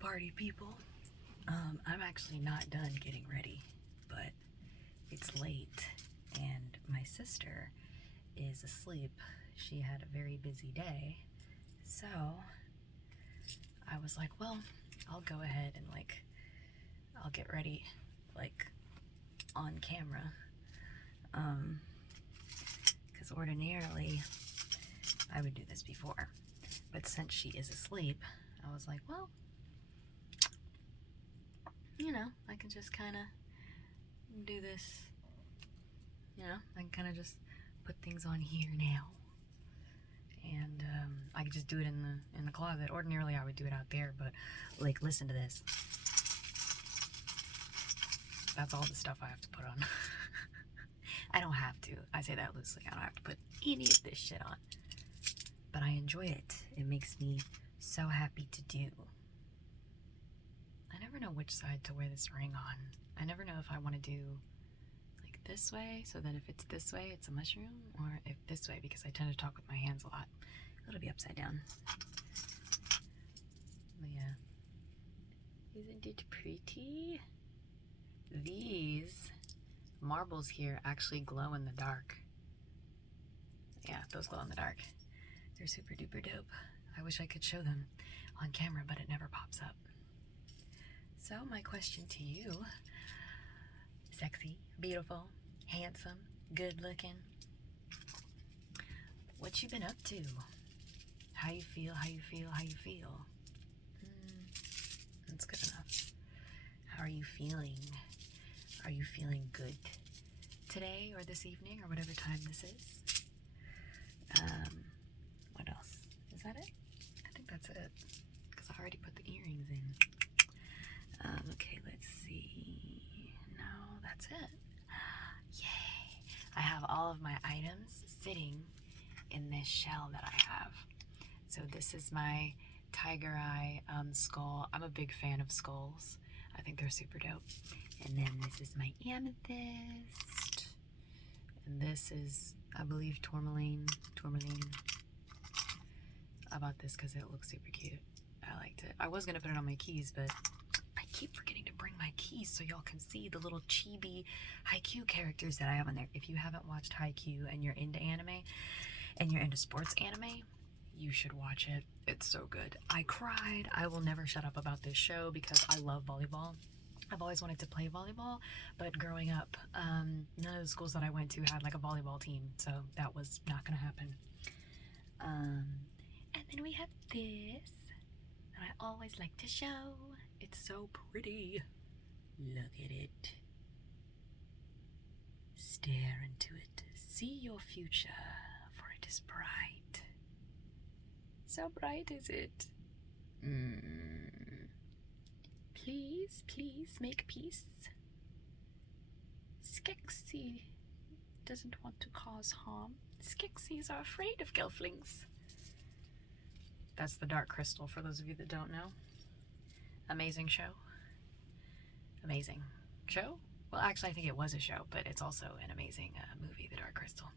Party people. I'm actually not done getting ready, but it's late and my sister is asleep. She had a very busy day, so I was like, well, I'll go ahead and I'll get ready on camera. Because ordinarily I would do this before, but since she is asleep, I was like, well, I can just kind of do this. I can kind of just put things on here now, and I could just do it in the closet. Ordinarily, I would do it out there, but listen to this. That's all the stuff I have to put on. I don't have to. I say that loosely. I don't have to put any of this shit on, but I enjoy it. It makes me so happy to do. I never know which side to wear this ring on. I never know if I want to do this way, so that if it's this way, it's a mushroom, or if this way, because I tend to talk with my hands a lot. It'll be upside down. But yeah. Isn't it pretty? These marbles here actually glow in the dark. Yeah, those glow in the dark. They're super duper dope. I wish I could show them on camera, but it never pops up. So my question to you, sexy, beautiful, handsome, good looking, what you been up to? How you feel, how you feel, how you feel? That's good enough. How are you feeling? Are you feeling good today or this evening or whatever time this is? What else? Is that it? I think that's it, because I already put the earrings in. Okay, let's see. No, that's it. Yay! I have all of my items sitting in this shell that I have. So this is my tiger eye skull. I'm a big fan of skulls. I think they're super dope. And then this is my amethyst. And this is, I believe, tourmaline. I bought this because it looks super cute. I liked it. I was going to put it on my keys, but I keep forgetting to bring my keys so y'all can see the little chibi Haikyuu characters that I have on there. If you haven't watched Haikyuu and you're into anime and you're into sports anime, you should watch it. It's so good. I cried. I will never shut up about this show because I love volleyball. I've always wanted to play volleyball, but growing up, none of the schools that I went to had a volleyball team, so that was not going to happen. And then we have this that I always like to show. It's so pretty. Look at it. Stare into it. See your future, for it is bright. So bright is it. Please, please make peace. Skeksis doesn't want to cause harm. Skeksis are afraid of gelflings. That's the Dark Crystal, for those of you that don't know. Amazing show. Amazing show? Well, actually, I think it was a show, but it's also an amazing movie, The Dark Crystal.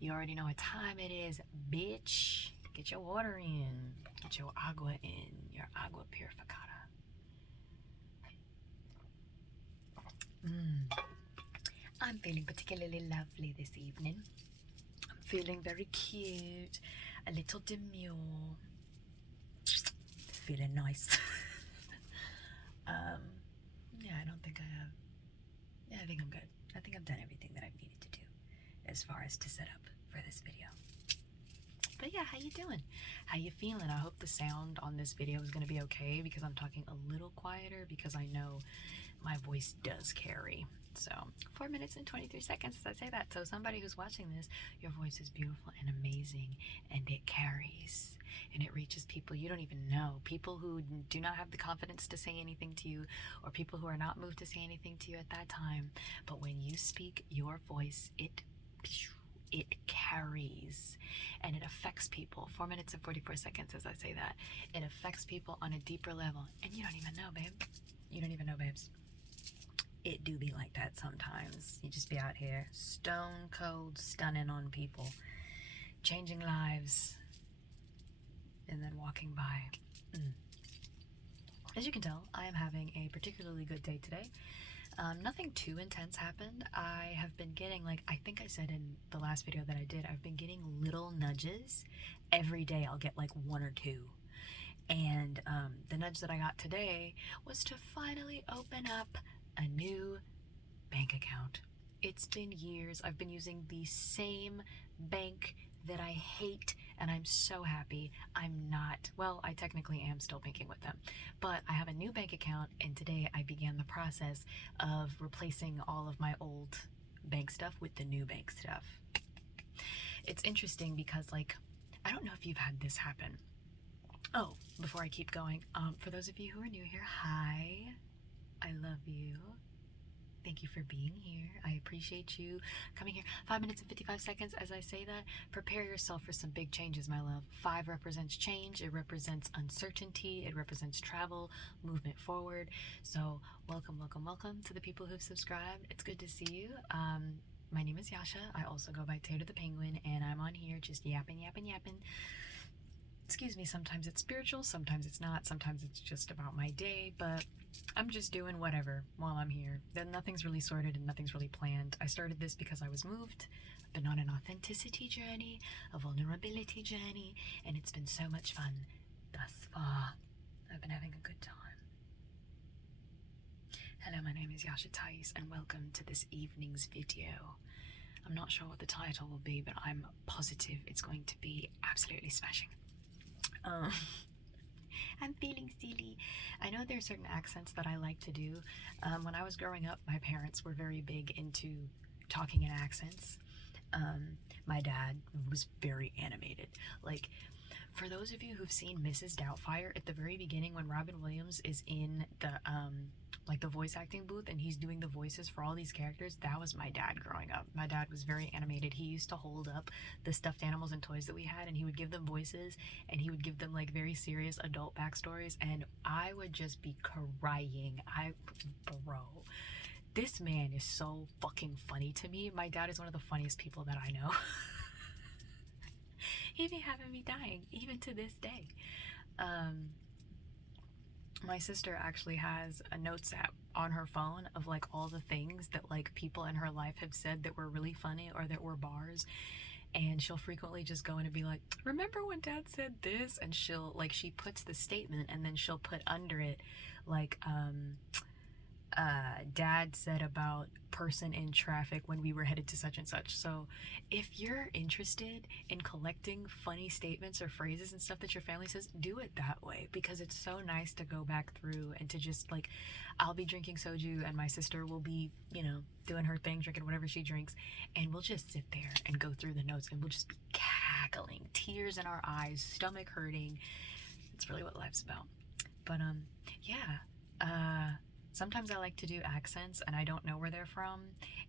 You already know what time it is, bitch. Get your water in. Get your agua in. Your agua purificada. I'm feeling particularly lovely this evening. I'm feeling very cute. A little demure. Feeling nice. Yeah, I don't think I have. Yeah, I think I'm good. I think I've done everything that I've needed to do as far as to set up for this video. But yeah, how you doing? How you feeling? I hope the sound on this video is going to be okay, because I'm talking a little quieter because I know my voice does carry. So 4 minutes and 23 seconds as I say that. So somebody who's watching this, your voice is beautiful and amazing, and it carries and it reaches people you don't even know, people who do not have the confidence to say anything to you, or people who are not moved to say anything to you at that time. But when you speak, your voice, it carries and it affects people. 4 minutes and 44 seconds as I say that. It affects people on a deeper level, and you don't even know, babe. You don't even know, babes. It do be like that sometimes. You just be out here stone cold stunning on people, changing lives. and then walking by. As you can tell, I am having a particularly good day today. Nothing too intense happened. I have been getting, like, I think I said in the last video that I did, I've been getting little nudges. Every day I'll get like one or two. And the nudge that I got today was to finally open up a new bank account. It's been years. I've been using the same bank that I hate, and I'm so happy I'm not, well, I technically am still banking with them, but I have a new bank account, and today I began the process of replacing all of my old bank stuff with the new bank stuff. It's interesting because, like, I don't know if you've had this happen. Oh, before I keep going, for those of you who are new here, hi, I love you. Thank you for being here. I appreciate you coming here. 5 minutes and 55 seconds as I say that. Prepare yourself for some big changes, my love. 5 represents change. It represents uncertainty. It represents travel, movement forward. So welcome, welcome, welcome to the people who've subscribed. It's good to see you. My name is Yasha. I also go by Tater the Penguin, and I'm on here just yapping. Excuse me, sometimes it's spiritual, sometimes it's not, sometimes it's just about my day, but I'm just doing whatever while I'm here. Then nothing's really sorted and nothing's really planned. I started this because I was moved. I've been on an authenticity journey, a vulnerability journey, and it's been so much fun thus far. I've been having a good time. Hello, my name is Yasha Thais, and welcome to this evening's video. I'm not sure what the title will be, but I'm positive it's going to be absolutely smashing. I'm feeling silly. I know there are certain accents that I like to do. When I was growing up, my parents were very big into talking in accents. My dad was very animated. Like, for those of you who've seen Mrs. Doubtfire, at the very beginning when Robin Williams is in the like the voice acting booth and he's doing the voices for all these characters, that was my dad growing up. My dad was very animated. He used to hold up the stuffed animals and toys that we had, and he would give them voices, and he would give them like very serious adult backstories, and I would just be crying. Bro, this man is so fucking funny to me. My dad is one of the funniest people that I know. He'd be having me dying even to this day. My sister actually has a notes app on her phone of like all the things that like people in her life have said that were really funny or that were bars, and she'll frequently just go in and be like, remember when dad said this? And she'll like, she puts the statement and then she'll put under it like dad said about person in traffic when we were headed to such and such. So if you're interested in collecting funny statements or phrases and stuff that your family says, do it that way, because it's so nice to go back through and to just like, I'll be drinking soju and my sister will be, you know, doing her thing, drinking whatever she drinks, and we'll just sit there and go through the notes and we'll just be cackling, tears in our eyes, stomach hurting. It's really what life's about. But sometimes I like to do accents and I don't know where they're from,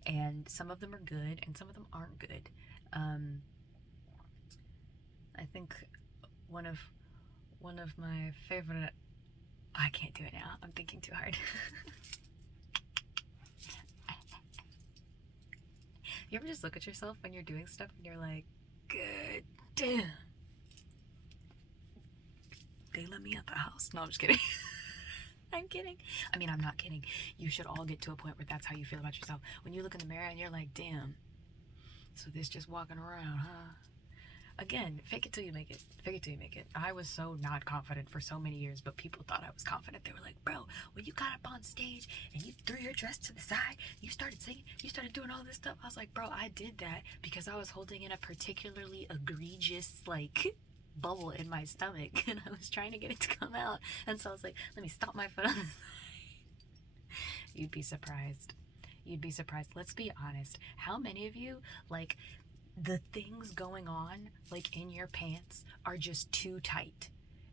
and some of them are good and some of them aren't good. I think one of my favorite, I can't do it now, I'm thinking too hard. You ever just look at yourself when you're doing stuff and you're like, good damn, they let me out the house? No, I'm just kidding. I'm kidding. I mean, I'm not kidding. You should all get to a point where that's how you feel about yourself. When you look in the mirror and you're like, damn, so this just walking around, huh? Again, fake it till you make it. Fake it till you make it. I was so not confident for so many years, but people thought I was confident. They were like, bro, when you got up on stage and you threw your dress to the side, you started singing, you started doing all this stuff. I was like, bro, I did that because I was holding in a particularly egregious, like, bubble in my stomach and I was trying to get it to come out, and so I was like, let me stop my foot on the side. You'd be surprised. Let's be honest, how many of you, like, the things going on like in your pants are just too tight?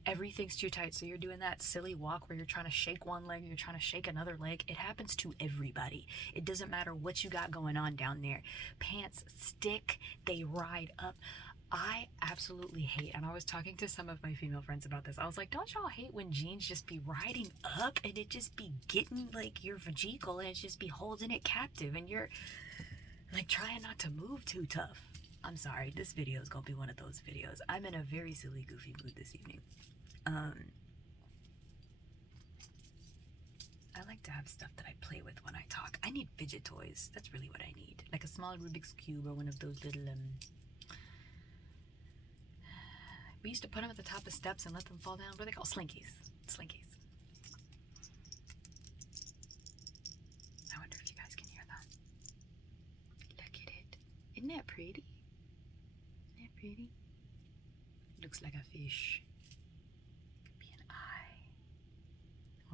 Everything's too tight, so you're doing that silly walk where you're trying to shake one leg, you're trying to shake another leg. It happens to everybody. It doesn't matter what you got going on down there. Pants stick, they ride up. I absolutely hate, and I was talking to some of my female friends about this, I was like, don't y'all hate when jeans just be riding up and it just be getting like your vajicle and it just be holding it captive and you're like trying not to move too tough? I'm sorry, this video is gonna be one of those videos. I'm in a very silly, goofy mood this evening. I like to have stuff that I play with when I talk. I need fidget toys. That's really what I need. Like a small Rubik's Cube or one of those little, we used to put them at the top of steps and let them fall down. What are they called? Slinkies. Slinkies. I wonder if you guys can hear that. Look at it. Isn't that pretty? Isn't that pretty? Looks like a fish. Could be an eye.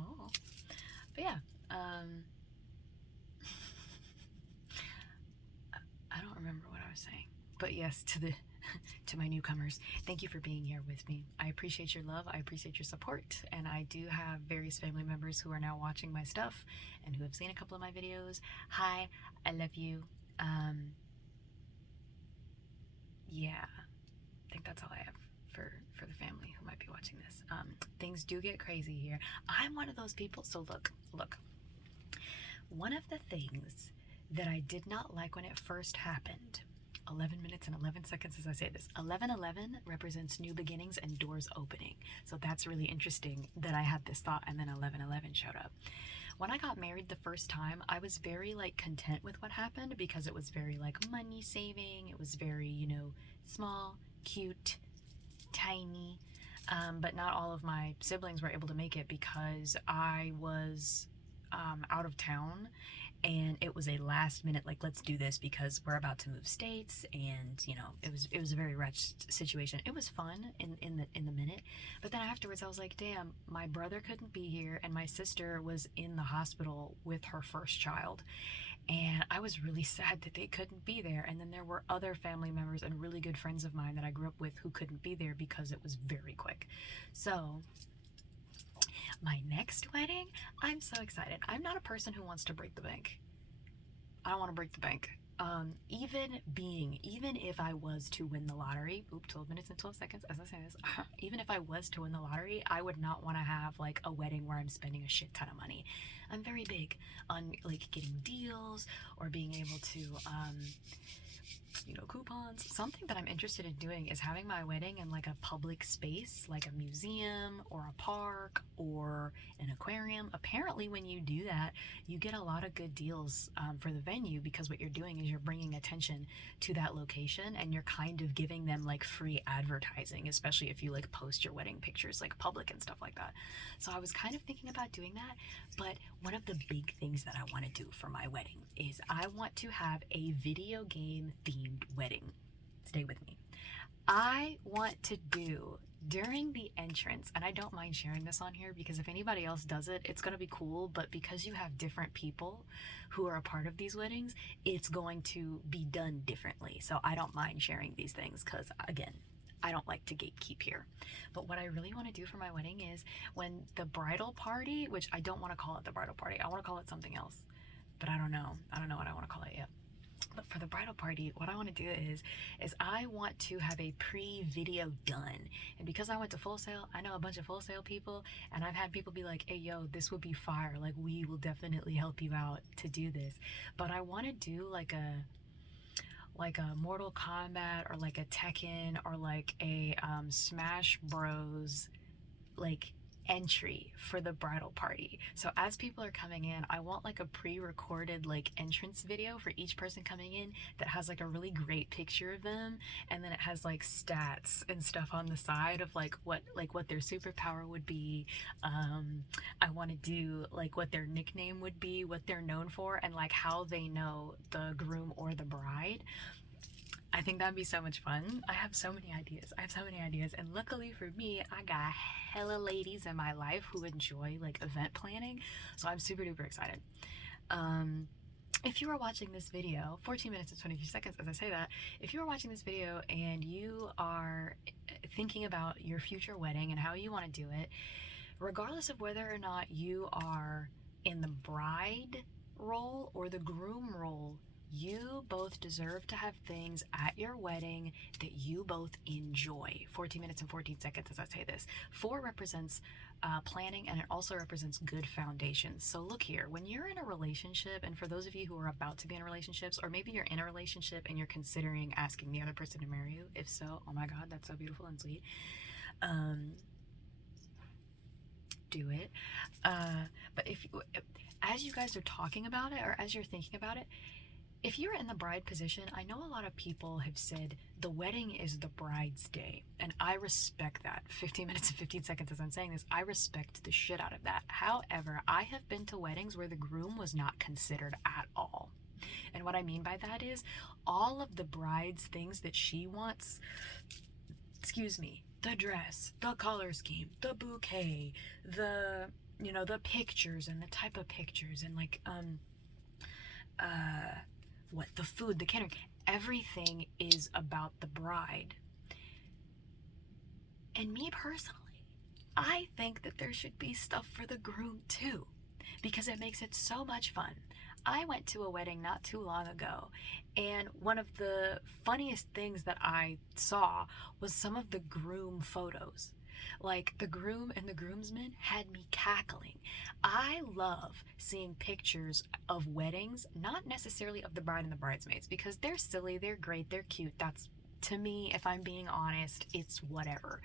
Oh. But yeah, I don't remember what I was saying. But yes, to my newcomers, thank you for being here with me. I appreciate your love. I appreciate your support. And I do have various family members who are now watching my stuff and who have seen a couple of my videos. Hi, I love you. Yeah, I think that's all I have for the family who might be watching this. Things do get crazy here. I'm one of those people. So look. One of the things that I did not like when it first happened, 11 minutes and 11 seconds as I say this, 11:11 represents new beginnings and doors opening. So that's really interesting that I had this thought and then 11:11 showed up. When I got married the first time, I was very like content with what happened because it was very like money saving. It was very, you know, small, cute, tiny. But not all of my siblings were able to make it because I was out of town, and it was a last minute like, let's do this because we're about to move states, and you know, it was a very wretched situation. It was fun in the minute, but then afterwards I was like, damn, my brother couldn't be here and my sister was in the hospital with her first child, and I was really sad that they couldn't be there. And then there were other family members and really good friends of mine that I grew up with who couldn't be there because it was very quick. So my next wedding, I'm so excited. I'm not a person who wants to break the bank. I don't want to break the bank. Even if I was to win the lottery, 12 minutes and 12 seconds as I say this, even if I was to win the lottery, I would not want to have like a wedding where I'm spending a shit ton of money. I'm very big on like getting deals or being able to, you know, coupons. Something that I'm interested in doing is having my wedding in like a public space, like a museum or a park or an aquarium. Apparently when you do that, you get a lot of good deals for the venue, because what you're doing is you're bringing attention to that location and you're kind of giving them like free advertising, especially if you like post your wedding pictures like public and stuff like that. So I was kind of thinking about doing that, but one of the big things that I want to do for my wedding is I want to have a video game themed wedding. Stay with me. I want to do during the entrance, and I don't mind sharing this on here because if anybody else does it, it's going to be cool, but because you have different people who are a part of these weddings, it's going to be done differently. So I don't mind sharing these things because, again, I don't like to gatekeep here. But what I really want to do for my wedding is when the bridal party, which I don't want to call it the bridal party, I want to call it something else, but I don't know what I want to call it yet. But for the bridal party, what I want to do is I want to have a pre-video done. And because I went to Full Sail, I know a bunch of Full Sail people, and I've had people be like, hey, yo, this would be fire. Like, we will definitely help you out to do this. But I want to do like a Mortal Kombat or like a Tekken or like a Smash Bros like entry for the bridal party. So as people are coming in, I want like a pre-recorded like entrance video for each person coming in that has like a really great picture of them, and then it has like stats and stuff on the side of like what their superpower would be. I want to do like what their nickname would be, what they're known for, and like how they know the groom or the bride. I think that'd be so much fun. I have so many ideas. And luckily for me, I got hella ladies in my life who enjoy like event planning. So I'm super duper excited. If you are watching this video, 14 minutes and 23 seconds as I say that, if you are watching this video and you are thinking about your future wedding and how you want to do it, regardless of whether or not you are in the bride role or the groom role, You both deserve to have things at your wedding that you both enjoy. 14 minutes and 14 seconds as I say this. 4 represents planning, and it also represents good foundations. So look here, when you're in a relationship, and for those of you who are about to be in relationships, or maybe you're in a relationship and you're considering asking the other person to marry you, if so, oh my God, that's so beautiful and sweet. Do it. But as you guys are talking about it, or as you're thinking about it, if you're in the bride position, I know a lot of people have said the wedding is the bride's day, and I respect that. 15 minutes and 15 seconds as I'm saying this, I respect the shit out of that. However, I have been to weddings where the groom was not considered at all. And what I mean by that is all of the bride's things that she wants, the dress, the color scheme, the bouquet, the pictures and the type of pictures, and like the food, the catering, everything is about the bride. And me personally, I think that there should be stuff for the groom too, because it makes it so much fun. I went to a wedding not too long ago, and one of the funniest things that I saw was some of the groom photos. Like, the groom and the groomsmen had me cackling. I love seeing pictures of weddings, not necessarily of the bride and the bridesmaids, because they're silly, they're great, they're cute. That's, to me, if I'm being honest, it's whatever.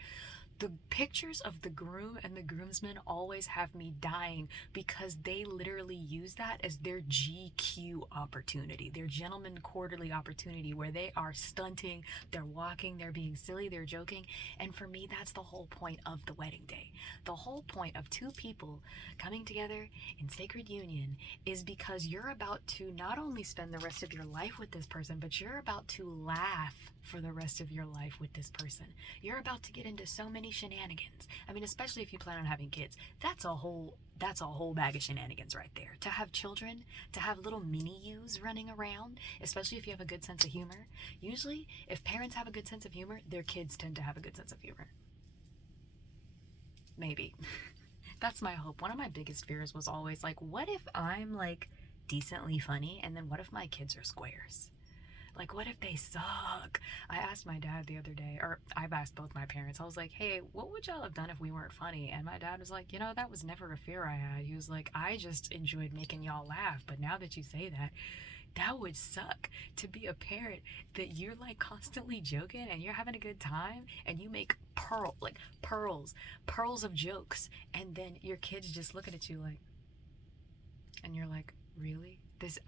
The pictures of the groom and the groomsmen always have me dying, because they literally use that as their GQ opportunity, their gentleman quarterly opportunity, where they are stunting, they're walking, they're being silly, they're joking. And for me, that's the whole point of the wedding day. The whole point of two people coming together in sacred union is because you're about to not only spend the rest of your life with this person, but you're about to laugh for the rest of your life with this person. You're about to get into so many shenanigans. I mean, especially if you plan on having kids. That's a whole bag of shenanigans right there. To have children, to have little mini yous running around, especially if you have a good sense of humor. Usually, if parents have a good sense of humor, their kids tend to have a good sense of humor. Maybe. That's my hope. One of my biggest fears was always like, what if I'm like decently funny, and then what if my kids are squares? Like, what if they suck? I asked my dad the other day, or I've asked both my parents. I was like, hey, what would y'all have done if we weren't funny? And my dad was like, that was never a fear I had. He was like, I just enjoyed making y'all laugh. But now that you say that, that would suck to be a parent that you're like constantly joking and you're having a good time, and you make pearls of jokes, and then your kids just looking at you like, and you're like, really?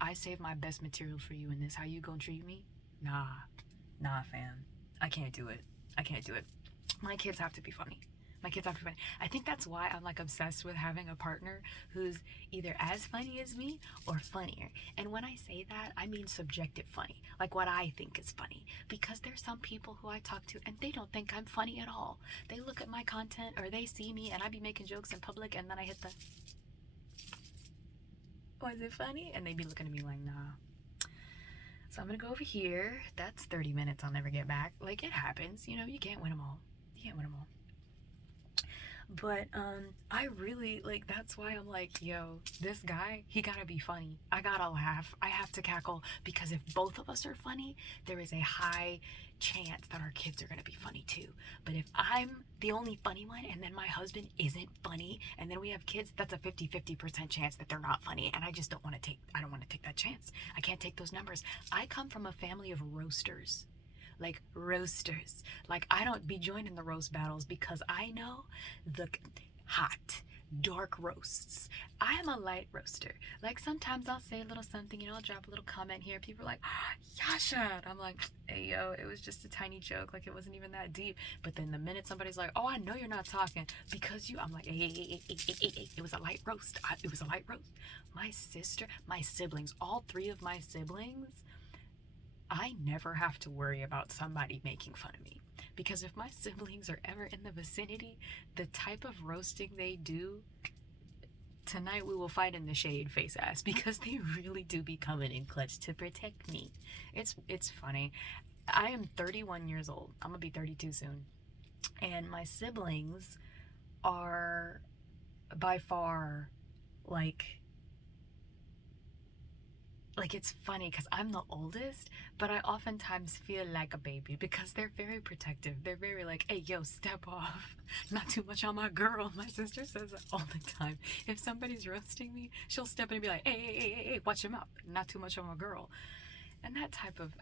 I saved my best material for you, and this how you gonna treat me? Nah, fam. I can't do it. My kids have to be funny. I think that's why I'm like obsessed with having a partner who's either as funny as me or funnier. And when I say that, I mean subjective funny, like what I think is funny. Because there's some people who I talk to and they don't think I'm funny at all. They look at my content, or they see me and I be making jokes in public, and then I hit the, was it funny? And they'd be looking at me like, nah. So I'm gonna go over here. That's 30 minutes I'll never get back. Like, it happens, you can't win them all. But I really, like, that's why I'm like, yo, this guy, he gotta be funny. I gotta laugh. I have to cackle, because if both of us are funny, there is a high chance that our kids are gonna be funny too. But if I'm the only funny one, and then my husband isn't funny, and then we have kids, that's a 50% chance that they're not funny. And I don't want to take that chance. I can't take those numbers. I come from a family of roasters. Like, I don't be joining the roast battles, because I know the hot, dark roasts. I am a light roaster. Like, sometimes I'll say a little something, I'll drop a little comment here. People are like, Yasha. And I'm like, hey, yo, it was just a tiny joke. Like, it wasn't even that deep. But then the minute somebody's like, oh, I know you're not talking because I'm like, hey, it was a light roast. It was a light roast. My sister, my siblings, all 3 of my siblings, I never have to worry about somebody making fun of me, because if my siblings are ever in the vicinity, the type of roasting they do, tonight we will fight in the shade, face ass, because they really do be coming in clutch to protect me. It's funny. I am 31 years old. I'm gonna be 32 soon, and my siblings are by far like like, it's funny because I'm the oldest, but I oftentimes feel like a baby because they're very protective. They're very like, hey, yo, step off. Not too much on my girl. My sister says that all the time. If somebody's roasting me, she'll step in and be like, hey, hey, hey, hey, hey, watch him up. Not too much on my girl. And that type of,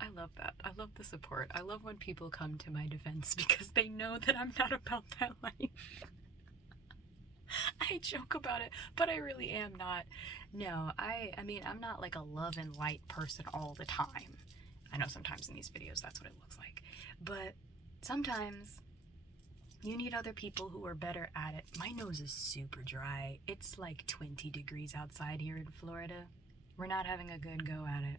I love that. I love the support. I love when people come to my defense because they know that I'm not about that life. I joke about it, but I really am not. No, I mean, I'm not like a love and light person all the time. I know sometimes in these videos that's what it looks like. But sometimes you need other people who are better at it. My nose is super dry. It's like 20 degrees outside here in Florida. We're not having a good go at it.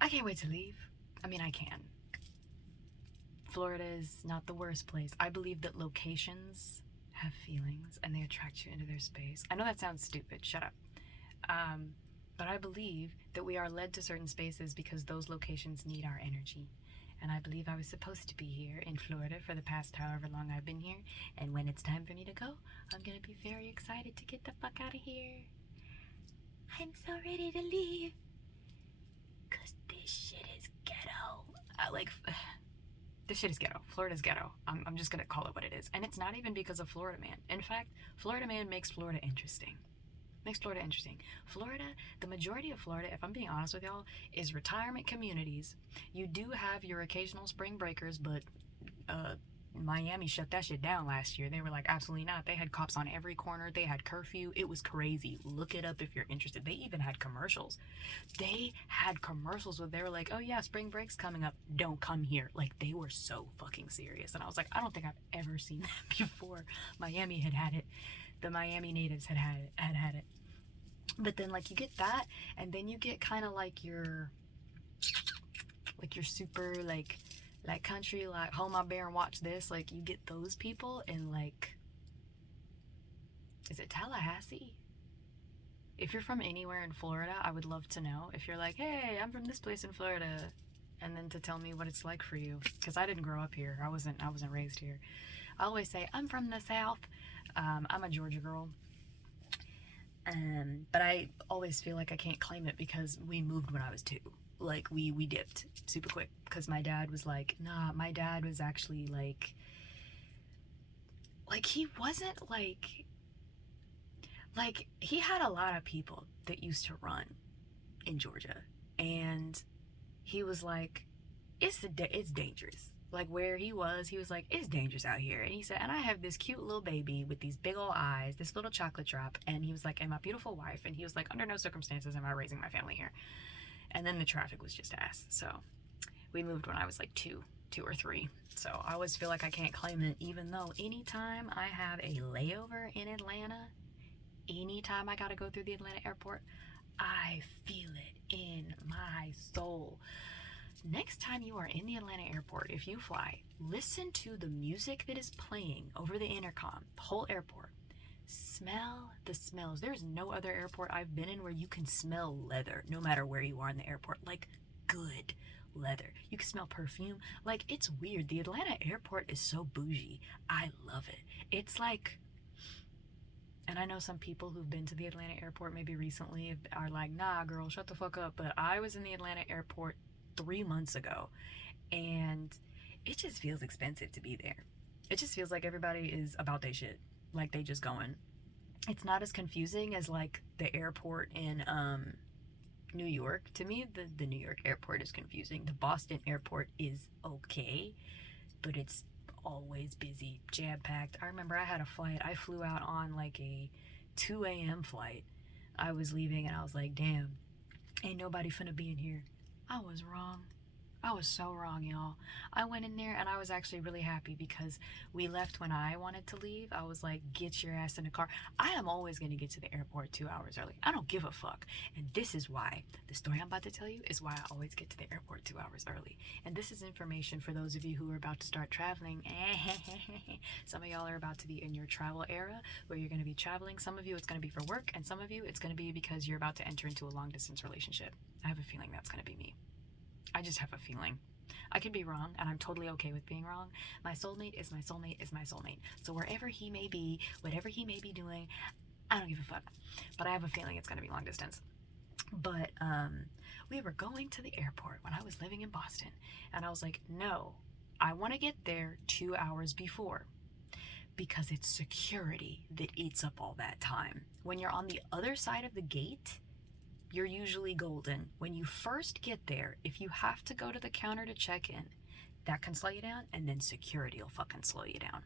I can't wait to leave. I mean, I can. Florida is not the worst place. I believe that locations have feelings and they attract you into their space. I know that sounds stupid. Shut up. But I believe that we are led to certain spaces because those locations need our energy. And I believe I was supposed to be here in Florida for the past however long I've been here. And when it's time for me to go, I'm going to be very excited to get the fuck out of here. I'm so ready to leave. Because this shit is ghetto. This shit is ghetto. Florida's ghetto. I'm just going to call it what it is. And it's not even because of Florida Man. In fact, Florida Man makes Florida interesting. Florida, the majority of Florida, if I'm being honest with y'all, is retirement communities. You do have your occasional spring breakers, but Miami shut that shit down last year. They were like, absolutely not. They had cops on every corner. They had curfew. It was crazy. Look it up if you're interested. They even had commercials. They had commercials where they were like, oh yeah, spring break's coming up. Don't come here. Like, they were so fucking serious. And I was like, I don't think I've ever seen that before. Miami had it. The Miami natives had it. But then, like, you get that, and then you get kind of like your super, like country, like, hold my bear and watch this. Like, you get those people in, like, is it Tallahassee? If you're from anywhere in Florida, I would love to know. If you're like, hey, I'm from this place in Florida, and then to tell me what it's like for you, because I didn't grow up here. I wasn't raised here. I always say I'm from the South. I'm a Georgia girl. But I always feel like I can't claim it because we moved when I was 2. Like, we dipped super quick because my dad was like, nah. My dad was actually like he wasn't like he had a lot of people that used to run in Georgia, and he was like, it's dangerous. Like, where he was like, it's dangerous out here. And he said, and I have this cute little baby with these big old eyes, this little chocolate drop. And he was like, and my beautiful wife. And he was like, under no circumstances am I raising my family here. And then the traffic was just ass. So we moved when I was like 2 or 3. So I always feel like I can't claim it, even though anytime I have a layover in Atlanta, anytime I got to go through the Atlanta airport, I feel it in my soul. Next time you are in the Atlanta airport, if you fly, listen to the music that is playing over the intercom, the whole airport. Smell the smells. There's no other airport I've been in where you can smell leather, no matter where you are in the airport. Like, good leather. You can smell perfume. Like, it's weird. The Atlanta airport is so bougie. I love it. It's like, and I know some people who've been to the Atlanta airport maybe recently are like, nah, girl, shut the fuck up. But I was in the Atlanta airport 3 months ago, and it just feels expensive to be there. It just feels like everybody is about their shit, like they just going. It's not as confusing as like the airport in New York. To me, the New York airport is confusing. The Boston airport is okay, but it's always busy, jam-packed. I remember I had a flight. I flew out on like a 2 a.m. flight. I was leaving and I was like, damn, ain't nobody finna be in here. I was wrong. I was so wrong, y'all. I went in there and I was actually really happy because we left when I wanted to leave. I was like, get your ass in the car. I am always going to get to the airport 2 hours early. I don't give a fuck. And this is why. The story I'm about to tell you is why I always get to the airport 2 hours early. And this is information for those of you who are about to start traveling. Some of y'all are about to be in your travel era where you're going to be traveling. Some of you it's going to be for work, and some of you it's going to be because you're about to enter into a long distance relationship. I have a feeling that's going to be me. I just have a feeling. I could be wrong, and I'm totally okay with being wrong. My soulmate is my soulmate is my soulmate. So wherever he may be, whatever he may be doing, I don't give a fuck. But I have a feeling it's going to be long distance. But we were going to the airport when I was living in Boston. And I was like, no, I want to get there 2 hours before. Because it's security that eats up all that time. When you're on the other side of the gate, you're usually golden. When you first get there, if you have to go to the counter to check in, that can slow you down, and then security will fucking slow you down.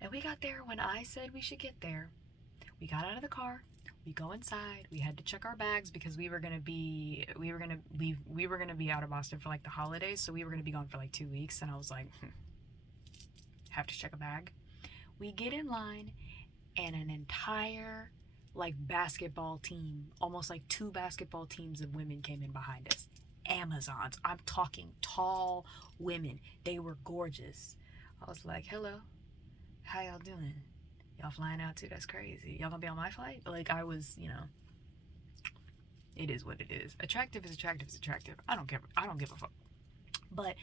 And we got there when I said we should get there. We got out of the car. We go inside. We had to check our bags because we were gonna be out of Boston for like the holidays, so we were gonna be gone for like 2 weeks. And I was like, have to check a bag. We get in line, and an entire like basketball team, almost like 2 basketball teams of women came in behind us. Amazons. I'm talking tall women. They were gorgeous. I was like, hello, how y'all doing? Y'all flying out too? That's crazy. Y'all gonna be on my flight? Like, I was, it is what it is. Attractive is attractive is attractive. I don't give a fuck. But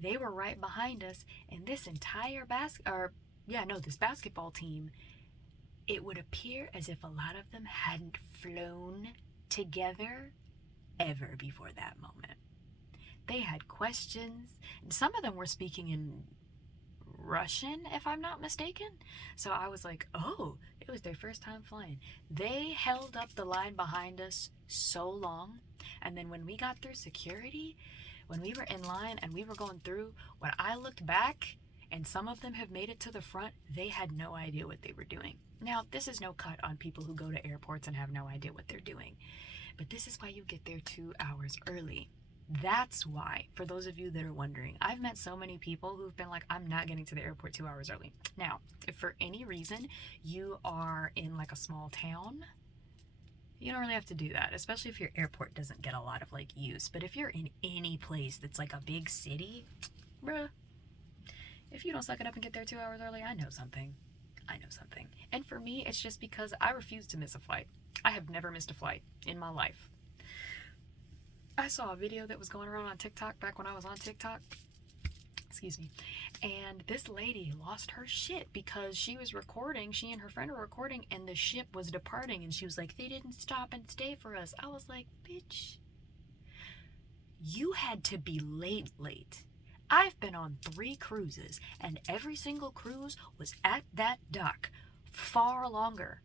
they were right behind us, and this entire this basketball team, it would appear as if a lot of them hadn't flown together ever before that moment. They had questions, and some of them were speaking in Russian, if I'm not mistaken. So I was like, oh, it was their first time flying. They held up the line behind us so long, and then when we got through security, when we were in line and we were going through, when I looked back and some of them have made it to the front, they had no idea what they were doing. Now, this is no cut on people who go to airports and have no idea what they're doing, but this is why you get there 2 hours early. That's why, for those of you that are wondering, I've met so many people who've been like, I'm not getting to the airport 2 hours early. Now, if for any reason you are in like a small town, you don't really have to do that, especially if your airport doesn't get a lot of like use. But if you're in any place that's like a big city, bruh, if you don't suck it up and get there 2 hours early, I know something. And for me, it's just because I refuse to miss a flight. I have never missed a flight in my life. I saw a video that was going around on TikTok back when I was on TikTok. Excuse me. And this lady lost her shit because she and her friend were recording, and the ship was departing, and she was like, they didn't stop and stay for us. I was like, bitch, you had to be late. I've been on 3 cruises, and every single cruise was at that dock far longer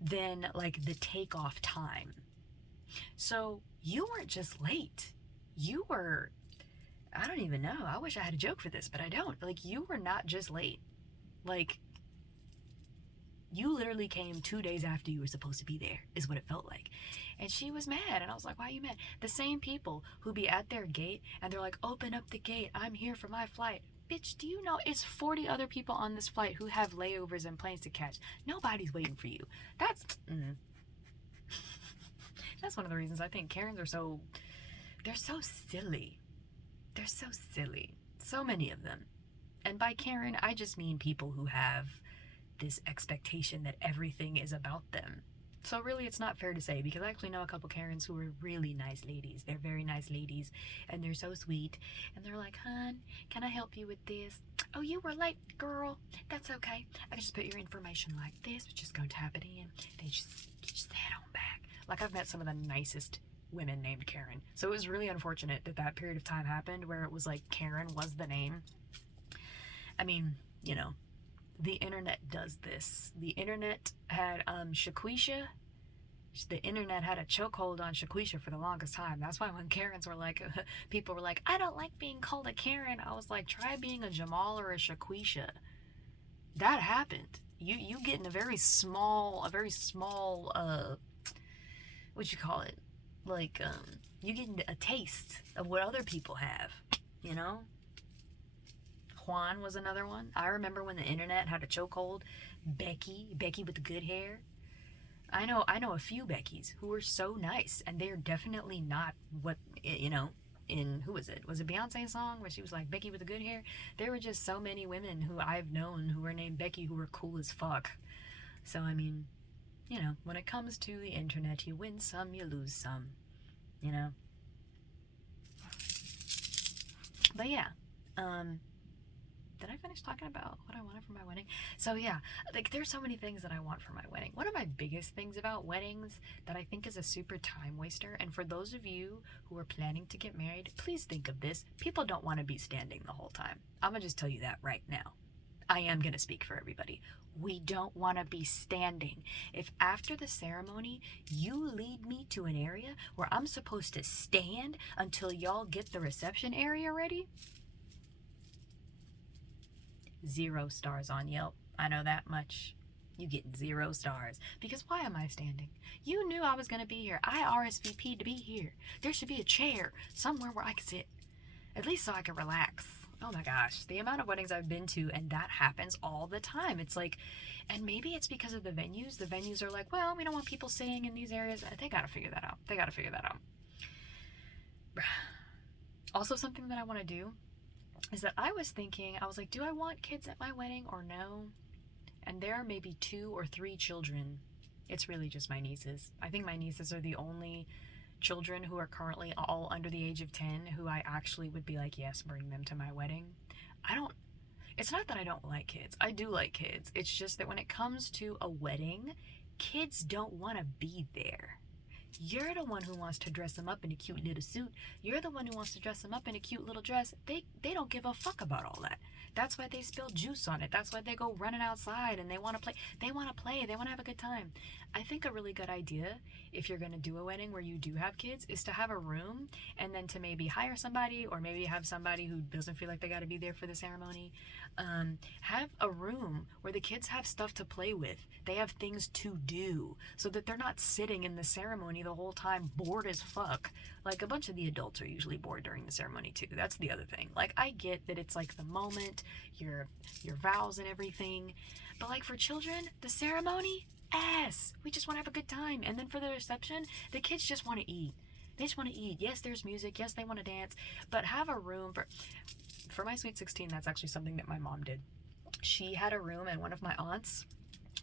than like the takeoff time. So you weren't just late. You were, I don't even know. I wish I had a joke for this, but I don't. Like, you were not just late. Like, you literally came 2 days after you were supposed to be there, is what it felt like. And she was mad, and I was like, why are you mad? The same people who be at their gate, and they're like, open up the gate, I'm here for my flight. Bitch, do you know it's 40 other people on this flight who have layovers and planes to catch? Nobody's waiting for you. That's one of the reasons I think Karens are they're so silly. They're so silly. So many of them. And by Karen, I just mean people who have this expectation that everything is about them. So really, it's not fair to say, because I actually know a couple Karens who are really nice ladies. They're very nice ladies, and they're so sweet. And they're like, hun, can I help you with this? Oh, you were late, girl. That's okay. I can just put your information like this. Just go tap it in. Then just head on back. Like, I've met some of the nicest women named Karen. So it was really unfortunate that period of time happened where it was like Karen was the name. I mean, the internet does this. The internet had Shaquisha. The internet had a chokehold on Shaquisha for the longest time. That's why when Karens were like, people were like, I don't like being called a Karen. I was like, try being a Jamal or a Shaquisha. That happened. You get in a very small, what you call it? Like, you get a taste of what other people have, Juan was another one. I remember when the internet had a chokehold. Becky with the good hair. I know a few Beckys who were so nice, and they're definitely not what, in, who was it? Was it Beyonce's song where she was like, Becky with the good hair? There were just so many women who I've known who were named Becky who were cool as fuck. So, I mean, when it comes to the internet, you win some, you lose some, But yeah, did I finish talking about what I wanted for my wedding? So yeah, like there's so many things that I want for my wedding. One of my biggest things about weddings that I think is a super time waster, and for those of you who are planning to get married, please think of this. People don't want to be standing the whole time. I'm gonna just tell you that right now. I am gonna speak for everybody. We don't want to be standing. If after the ceremony you lead me to an area where I'm supposed to stand until y'all get the reception area ready, 0 stars on Yelp. I know that much. You get 0 stars. Because why am I standing? You knew I was going to be here. I RSVP'd to be here. There should be a chair somewhere where I can sit. At least so I can relax. Oh my gosh, the amount of weddings I've been to, and that happens all the time. It's like, and maybe it's because of the venues. The venues are like, well, we don't want people sitting in these areas. They got to figure that out. They got to figure that out. Also, something that I want to do is that I was thinking, I was like, do I want kids at my wedding or no? And there are maybe 2 or 3 children. It's really just my nieces. I think my nieces are the only children who are currently all under the age of 10 who I actually would be like, yes, bring them to my wedding. It's not that I don't like kids. I do like kids. It's just that when it comes to a wedding, kids don't want to be there. You're the one who wants to dress them up in a cute little suit. You're the one who wants to dress them up in a cute little dress. They don't give a fuck about all that. That's why they spill juice on it. That's why they go running outside and they want to play. They want to play. They want to have a good time. I think a really good idea, if you're going to do a wedding where you do have kids, is to have a room and then to maybe hire somebody, or maybe have somebody who doesn't feel like they got to be there for the ceremony. Have a room where the kids have stuff to play with. They have things to do so that they're not sitting in the ceremony the whole time bored as fuck. Like, a bunch of the adults are usually bored during the ceremony too. That's the other thing. Like, I get that it's like the moment, your vows and everything, but like for children, the ceremony, we just want to have a good time. And then for the reception, the kids just want to eat. They just want to eat. Yes, there's music. Yes, they want to dance, but have a room for my sweet 16. That's actually something that my mom did. She had a room, and one of my aunts,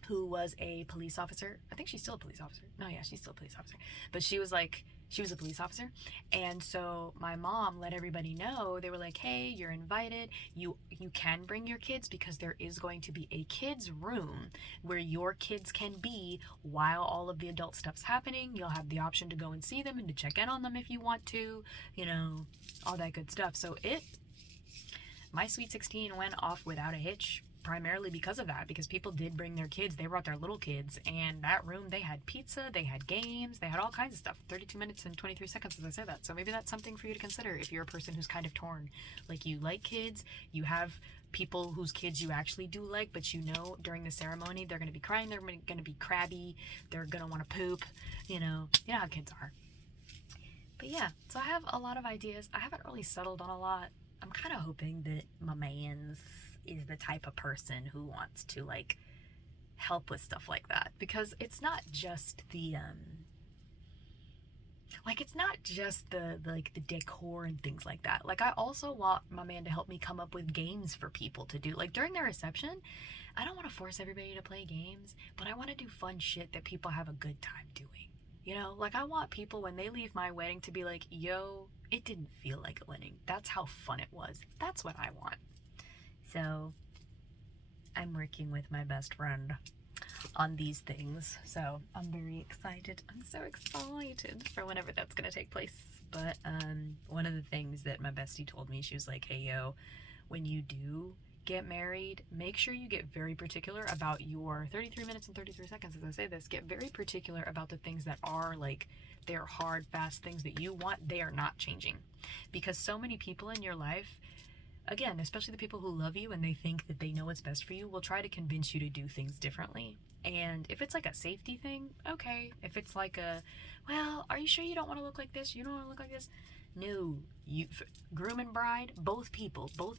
who was a police officer, I think she's still a police officer. No, yeah, she's still a police officer. But she was a police officer. And so my mom let everybody know. They were like, hey, you're invited. You can bring your kids, because there is going to be a kids room where your kids can be while all of the adult stuff's happening. You'll have the option to go and see them and to check in on them if you want to, all that good stuff. So my sweet 16 went off without a hitch, primarily because of that, because people did bring their kids. They brought their little kids, and that room, they had pizza, they had games, they had all kinds of stuff. 32 minutes and 23 seconds as I say that. So maybe that's something for you to consider if you're a person who's kind of torn. Like, you like kids, you have people whose kids you actually do like, but during the ceremony they're going to be crying, they're going to be crabby, they're going to want to poop, you know how kids are. But yeah, so I have a lot of ideas. I haven't really settled on a lot. I'm kind of hoping that my man's is the type of person who wants to like help with stuff like that, because it's not just the the decor and things like that. Like, I also want my man to help me come up with games for people to do. Like, during the reception, I don't want to force everybody to play games, but I want to do fun shit that people have a good time doing. Like, I want people, when they leave my wedding, to be like, yo, it didn't feel like a wedding. That's how fun it was. That's what I want. So I'm working with my best friend on these things. So I'm very excited. I'm so excited for whenever that's going to take place. But one of the things that my bestie told me, she was like, hey, yo, when you do get married, make sure you get very particular about your 33 minutes and 33 seconds. As I say this, get very particular about the things that are like, they're hard, fast things that you want. They are not changing, because so many people in your life, again, especially the people who love you and they think that they know what's best for you, will try to convince you to do things differently. And if it's like a safety thing, okay. If it's like well, are you sure you don't want to look like this? You don't want to look like this? No. Groom and bride, both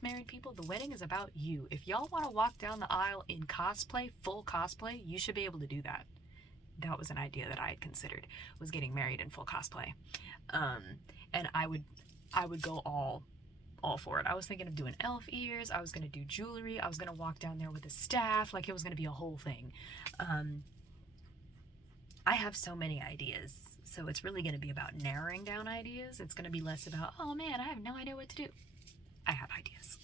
married people, the wedding is about you. If y'all want to walk down the aisle in cosplay, full cosplay, you should be able to do that. That was an idea that I had considered, was getting married in full cosplay. And I would go all for it. I was thinking of doing elf ears. I was going to do jewelry. I was going to walk down there with a staff. Like, it was going to be a whole thing. I have so many ideas. So it's really going to be about narrowing down ideas. It's going to be less about, oh man, I have no idea what to do. I have ideas.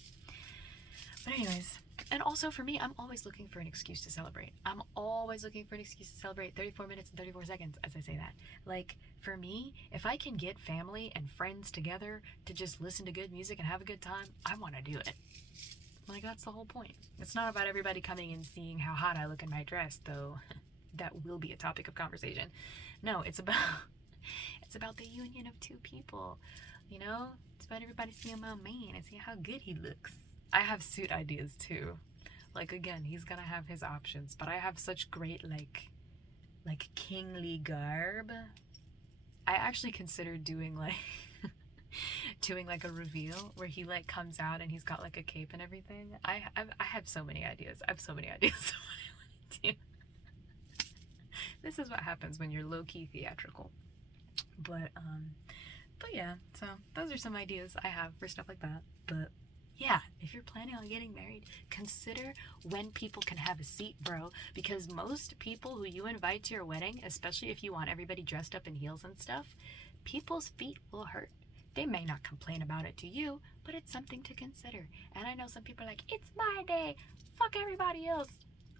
But But anyways, and also for me, I'm always looking for an excuse to celebrate. I'm always looking for an excuse to celebrate 34 minutes and 34 seconds as I say that. Like, for me, if I can get family and friends together to just listen to good music and have a good time, I want to do it. Like, that's the whole point. It's not about everybody coming and seeing how hot I look in my dress, though that will be a topic of conversation. No, it's about it's about the union of two people. You know? It's about everybody seeing my man and seeing how good he looks. I have suit ideas too. Like, again, he's gonna have his options, but I have such great like kingly garb. I actually considered doing like doing like a reveal where he like comes out and he's got like a cape and everything. I have so many ideas. I have so many ideas of what I want to do. This is what happens when you're low-key theatrical. But yeah, so those are some ideas I have for stuff like that. But yeah, if you're planning on getting married, consider when people can have a seat, bro. Because most people who you invite to your wedding, especially if you want everybody dressed up in heels and stuff, people's feet will hurt. They may not complain about it to you, but it's something to consider. And I know some people are like, it's my day, fuck everybody else.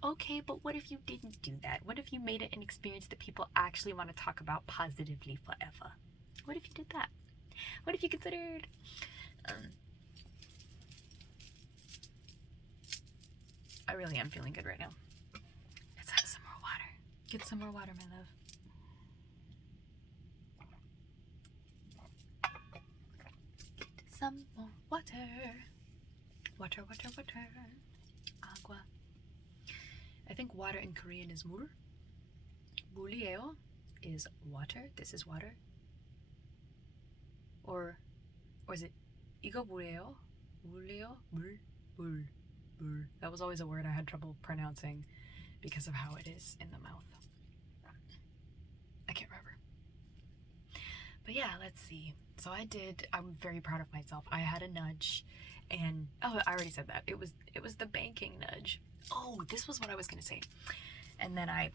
Okay, but what if you didn't do that? What if you made it an experience that people actually want to talk about positively forever? What if you did that? What if you considered... I really am feeling good right now. Let's have some more water. Get some more water, my love. Get some more water. Water, water, water. Agua. I think water in Korean is 물. 물이에요 is water. This is water. Or is it 이거 물이에요? 물이에요? 물. That was always a word I had trouble pronouncing because of how it is in the mouth. I can't remember. But yeah, let's see. So I'm very proud of myself. I had a nudge and I already said that. It was the banking nudge. Oh, this was what I was gonna say. And then I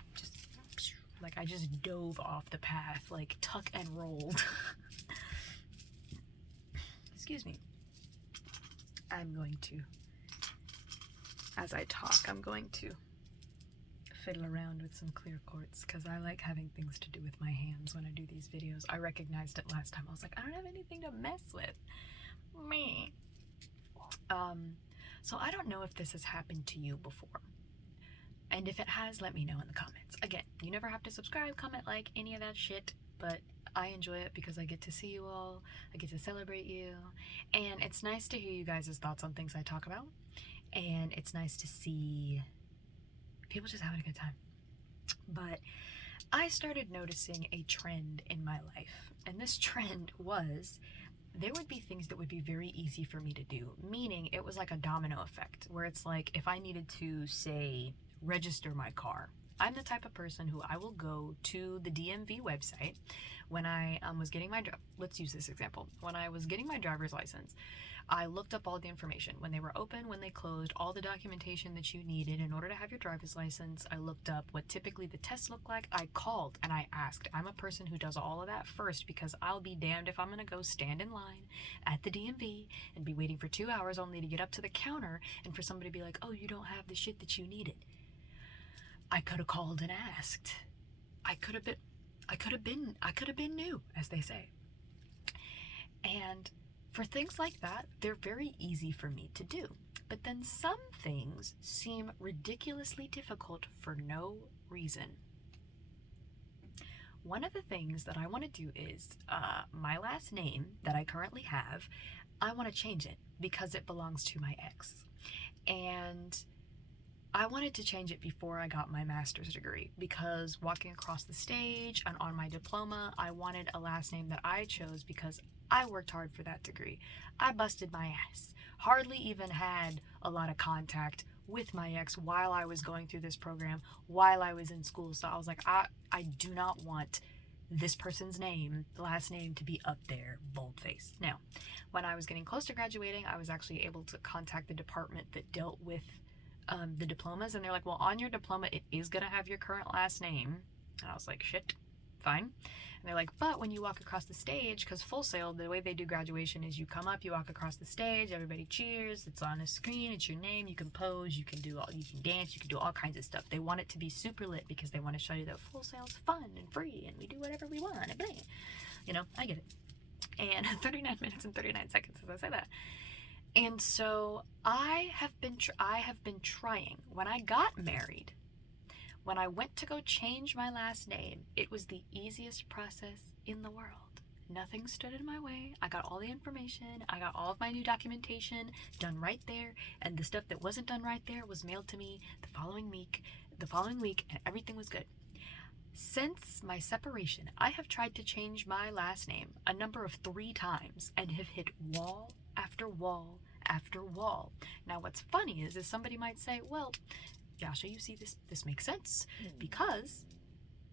just dove off the path, like tuck and rolled. Excuse me. As I talk, I'm going to fiddle around with some clear quartz because I like having things to do with my hands when I do these videos. I recognized it last time. I was like, I don't have anything to mess with. Me. So I don't know if this has happened to you before. And if it has, let me know in the comments. Again, you never have to subscribe, comment, like, any of that shit, but I enjoy it because I get to see you all, I get to celebrate you, and it's nice to hear you guys' thoughts on things I talk about, and it's nice to see people just having a good time. But I started noticing a trend in my life, and this trend was there would be things that would be very easy for me to do, meaning it was like a domino effect, where it's like if I needed to, say, register my car, I'm the type of person who I will go to the DMV website when I was getting my let's use this example. When I was getting my driver's license, I looked up all the information. When they were open, when they closed, all the documentation that you needed in order to have your driver's license. I looked up what typically the tests look like. I called and I asked. I'm a person who does all of that first because I'll be damned if I'm going to go stand in line at the DMV and be waiting for 2 hours only to get up to the counter and for somebody to be like, oh, you don't have the shit that you needed. I could have called and asked. I could have been new, as they say. And for things like that, they're very easy for me to do. But then some things seem ridiculously difficult for no reason. One of the things that I want to do is my last name that I currently have, I want to change it because it belongs to my ex. And I wanted to change it before I got my master's degree because walking across the stage and on my diploma, I wanted a last name that I chose because I worked hard for that degree. I busted my ass. Hardly even had a lot of contact with my ex while I was going through this program, while I was in school. So I was like, I do not want this person's name, last name, to be up there, boldface. Now, when I was getting close to graduating, I was actually able to contact the department that dealt with the diplomas, and they're like, well, on your diploma it is gonna have your current last name. And I was like, shit, fine. And they're like, but when you walk across the stage, because Full Sail, the way they do graduation is you come up, you walk across the stage, everybody cheers, it's on a screen, it's your name, you can pose, you can dance, you can do all kinds of stuff. They want it to be super lit because they want to show you that Full Sail's fun and free and we do whatever we want and blah. You know, I get it. And 39 minutes and 39 seconds as I say that. And so I have been trying. When I got married, when I went to go change my last name, it was the easiest process in the world. Nothing stood in my way. I got all the information. I got all of my new documentation done right there, and the stuff that wasn't done right there was mailed to me the following week, and everything was good. Since my separation, I have tried to change my last name a number of 3 times and have hit wall after wall after wall. Now what's funny is somebody might say, well, Yasha, you see, this makes sense because,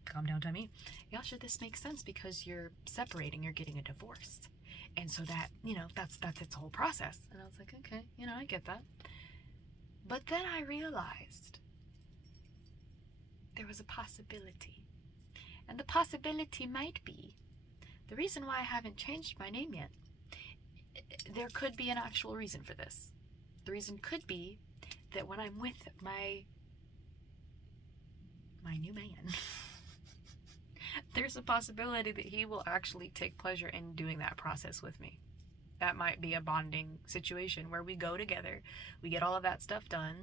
calm down, Tommy. Yasha, this makes sense because you're separating, you're getting a divorce. And so that, you know, that's its whole process. And I was like, okay, you know, I get that. But then I realized there was a possibility. And the possibility might be, the reason why I haven't changed my name yet, there could be an actual reason for this. The reason could be that when I'm with my new man, there's a possibility that he will actually take pleasure in doing that process with me. That might be a bonding situation where we go together, we get all of that stuff done.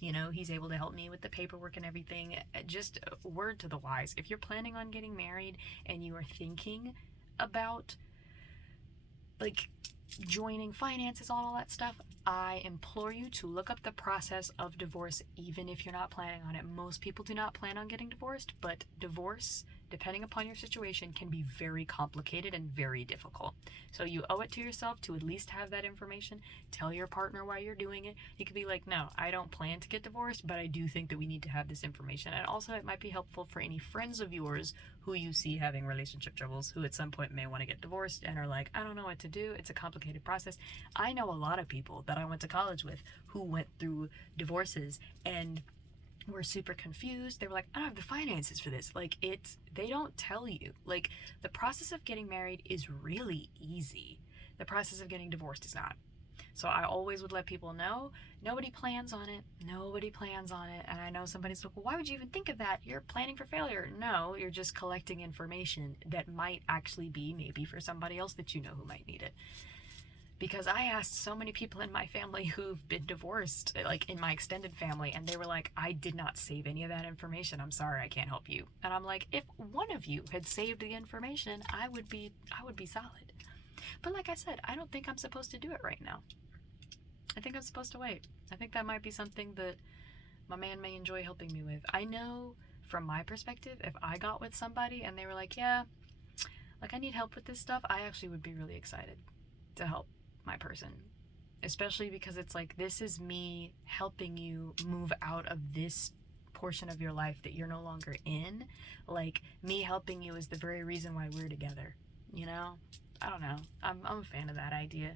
You know, he's able to help me with the paperwork and everything. Just a word to the wise. If you're planning on getting married and you are thinking about like joining finances, all that stuff, I implore you to look up the process of divorce, even if you're not planning on it. Most people do not plan on getting divorced, but divorce, depending upon your situation, can be very complicated and very difficult. So you owe it to yourself to at least have that information. Tell your partner why you're doing it. You could be like, no, I don't plan to get divorced, but I do think that we need to have this information. And also it might be helpful for any friends of yours who you see having relationship troubles, who at some point may want to get divorced and are like, I don't know what to do. It's a complicated process. I know a lot of people that I went to college with who went through divorces and were super confused. They were like, I don't have the finances for this. Like, they don't tell you. Like, the process of getting married is really easy. The process of getting divorced is not. So I always would let people know, nobody plans on it. Nobody plans on it. And I know somebody's like, well, why would you even think of that? You're planning for failure. No, you're just collecting information that might actually be maybe for somebody else that you know who might need it. Because I asked so many people in my family who've been divorced, like in my extended family, and they were like, I did not save any of that information. I'm sorry, I can't help you. And I'm like, if one of you had saved the information, I would be solid. But like I said, I don't think I'm supposed to do it right now. I think I'm supposed to wait. I think that might be something that my man may enjoy helping me with. I know from my perspective, if I got with somebody and they were like, yeah, like I need help with this stuff, I actually would be really excited to help my person. Especially because it's like, this is me helping you move out of this portion of your life that you're no longer in. Like, me helping you is the very reason why we're together. You know? I don't know. I'm a fan of that idea.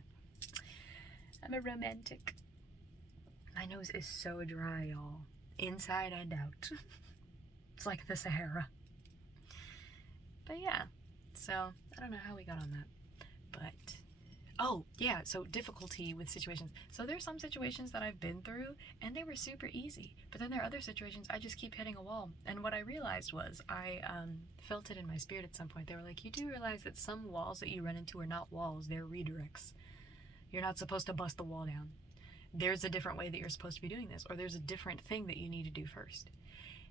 I'm a romantic. My nose is so dry, y'all. Inside and out. It's like the Sahara. But yeah. So, I don't know how we got on that. But, oh, yeah, so difficulty with situations. So there's some situations that I've been through, and they were super easy. But then there are other situations I just keep hitting a wall. And what I realized was, I felt it in my spirit at some point. They were like, you do realize that some walls that you run into are not walls, they're redirects. You're not supposed to bust the wall down. There's a different way that you're supposed to be doing this, or there's a different thing that you need to do first.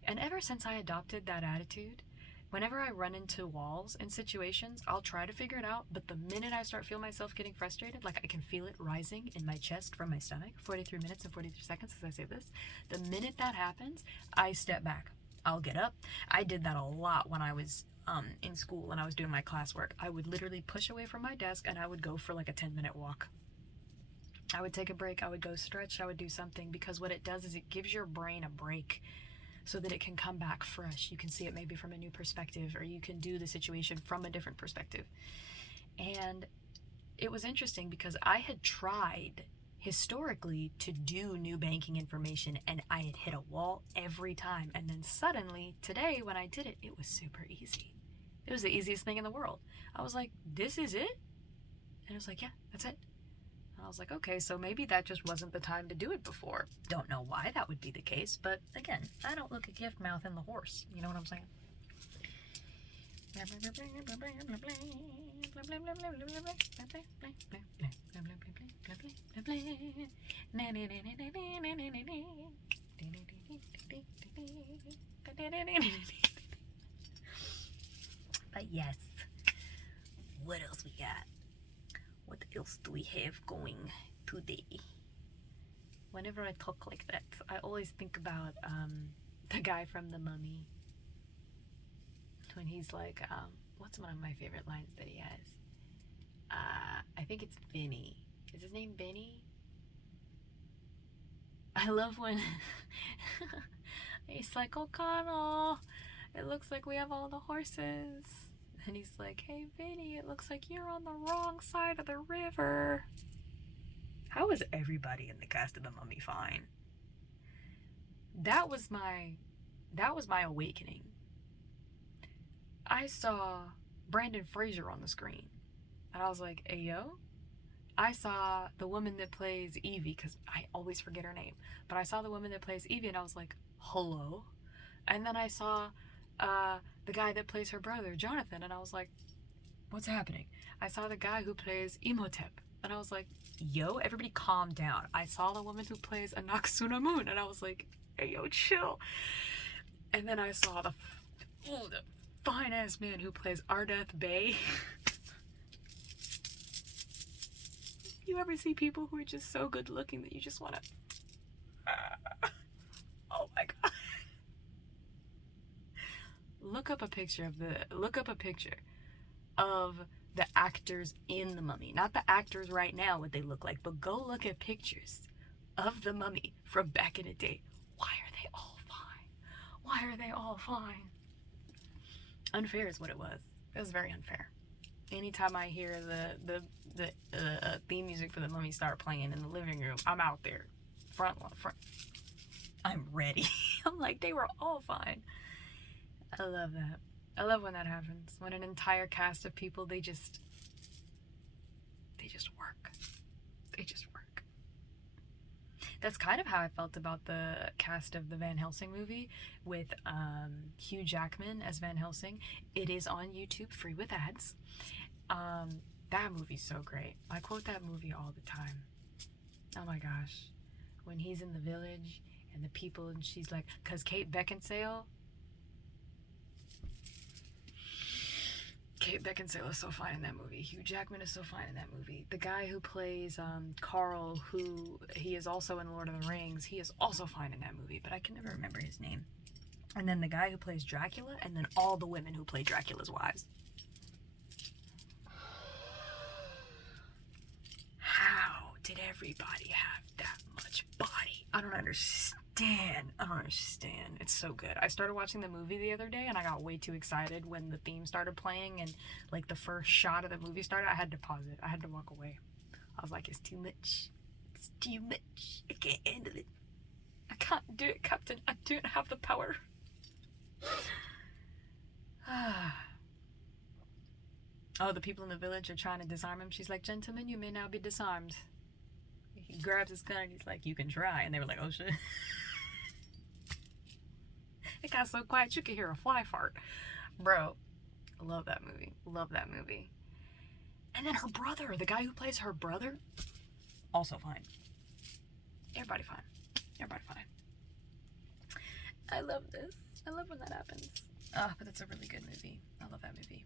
And ever since I adopted that attitude, whenever I run into walls in situations, I'll try to figure it out, but the minute I start feeling myself getting frustrated, like I can feel it rising in my chest from my stomach, 43 minutes and 43 seconds as I say this, the minute that happens, I step back. I'll get up. I did that a lot when I was in school and I was doing my classwork. I would literally push away from my desk and I would go for like a 10-minute walk. I would take a break, I would go stretch, I would do something, because what it does is it gives your brain a break so that it can come back fresh. You can see it maybe from a new perspective, or you can do the situation from a different perspective. And it was interesting because I had tried historically to do new banking information and I had hit a wall every time. And then suddenly today when I did it, it was super easy. It was the easiest thing in the world. I was like, this is it? And it was like, yeah, that's it. And I was like, okay, so maybe that just wasn't the time to do it before. Don't know why that would be the case, but again, I don't look a gift mouth in the horse. You know what I'm saying? But yes, what else we got? What else do we have going today? Whenever I talk like that, I always think about the guy from The Mummy. When he's like, what's one of my favorite lines that he has? I think it's Benny. Is his name Benny? I love when he's like, O'Connell, it looks like we have all the horses. And he's like, hey, Benny, it looks like you're on the wrong side of the river. How is everybody in the cast of The Mummy fine? That was my awakening. I saw Brandon Fraser on the screen, and I was like, ayo. I saw the woman that plays Evie, because I always forget her name, but I saw the woman that plays Evie, and I was like, hello. And then I saw the guy that plays her brother, Jonathan, and I was like, what's happening? I saw the guy who plays Imhotep, and I was like, yo, everybody calm down. I saw the woman who plays Anck-su-namun, and I was like, hey, yo, chill. And then I saw the fine-ass man who plays Ardeth Bay. You ever see people who are just so good looking that you just want to... oh my god. Look up a picture of the actors in The Mummy. Not the actors right now, what they look like, but go look at pictures of The Mummy from back in the day. Why are they all fine? Why are they all fine? Unfair is what it was. It was very unfair. Anytime I hear the theme music for The Mummy start playing in the living room, I'm out there, front. I'm ready. I'm like, they were all fine. I love that. I love when that happens. When an entire cast of people, they just work. They just work. That's kind of how I felt about the cast of the Van Helsing movie with Hugh Jackman as Van Helsing. It is on YouTube, free with ads. That movie's so great. I quote that movie all the time. Oh my gosh. When he's in the village and the people, and she's like, because Kate Beckinsale is so fine in that movie. Hugh Jackman is so fine in that movie. The guy who plays Carl, who he is also in Lord of the Rings, he is also fine in that movie, but I can never remember his name. And then the guy who plays Dracula, and then all the women who play Dracula's wives. How did everybody have that much body? I don't understand. It's so good. I started watching the movie the other day and I got way too excited when the theme started playing and like the first shot of the movie started. I had to pause it. I had to walk away. I was like, it's too much. It's too much. I can't handle it. I can't do it, Captain. I don't have the power. Oh, the people in the village are trying to disarm him. She's like, gentlemen, you may now be disarmed. He grabs his gun and he's like, you can try. And they were like, oh shit. It got so quiet you could hear a fly fart. Bro, love that movie. Love that movie. And then her brother, the guy who plays her brother, also fine. Everybody fine. Everybody fine. I love this. I love when that happens. But that's a really good movie. I love that movie.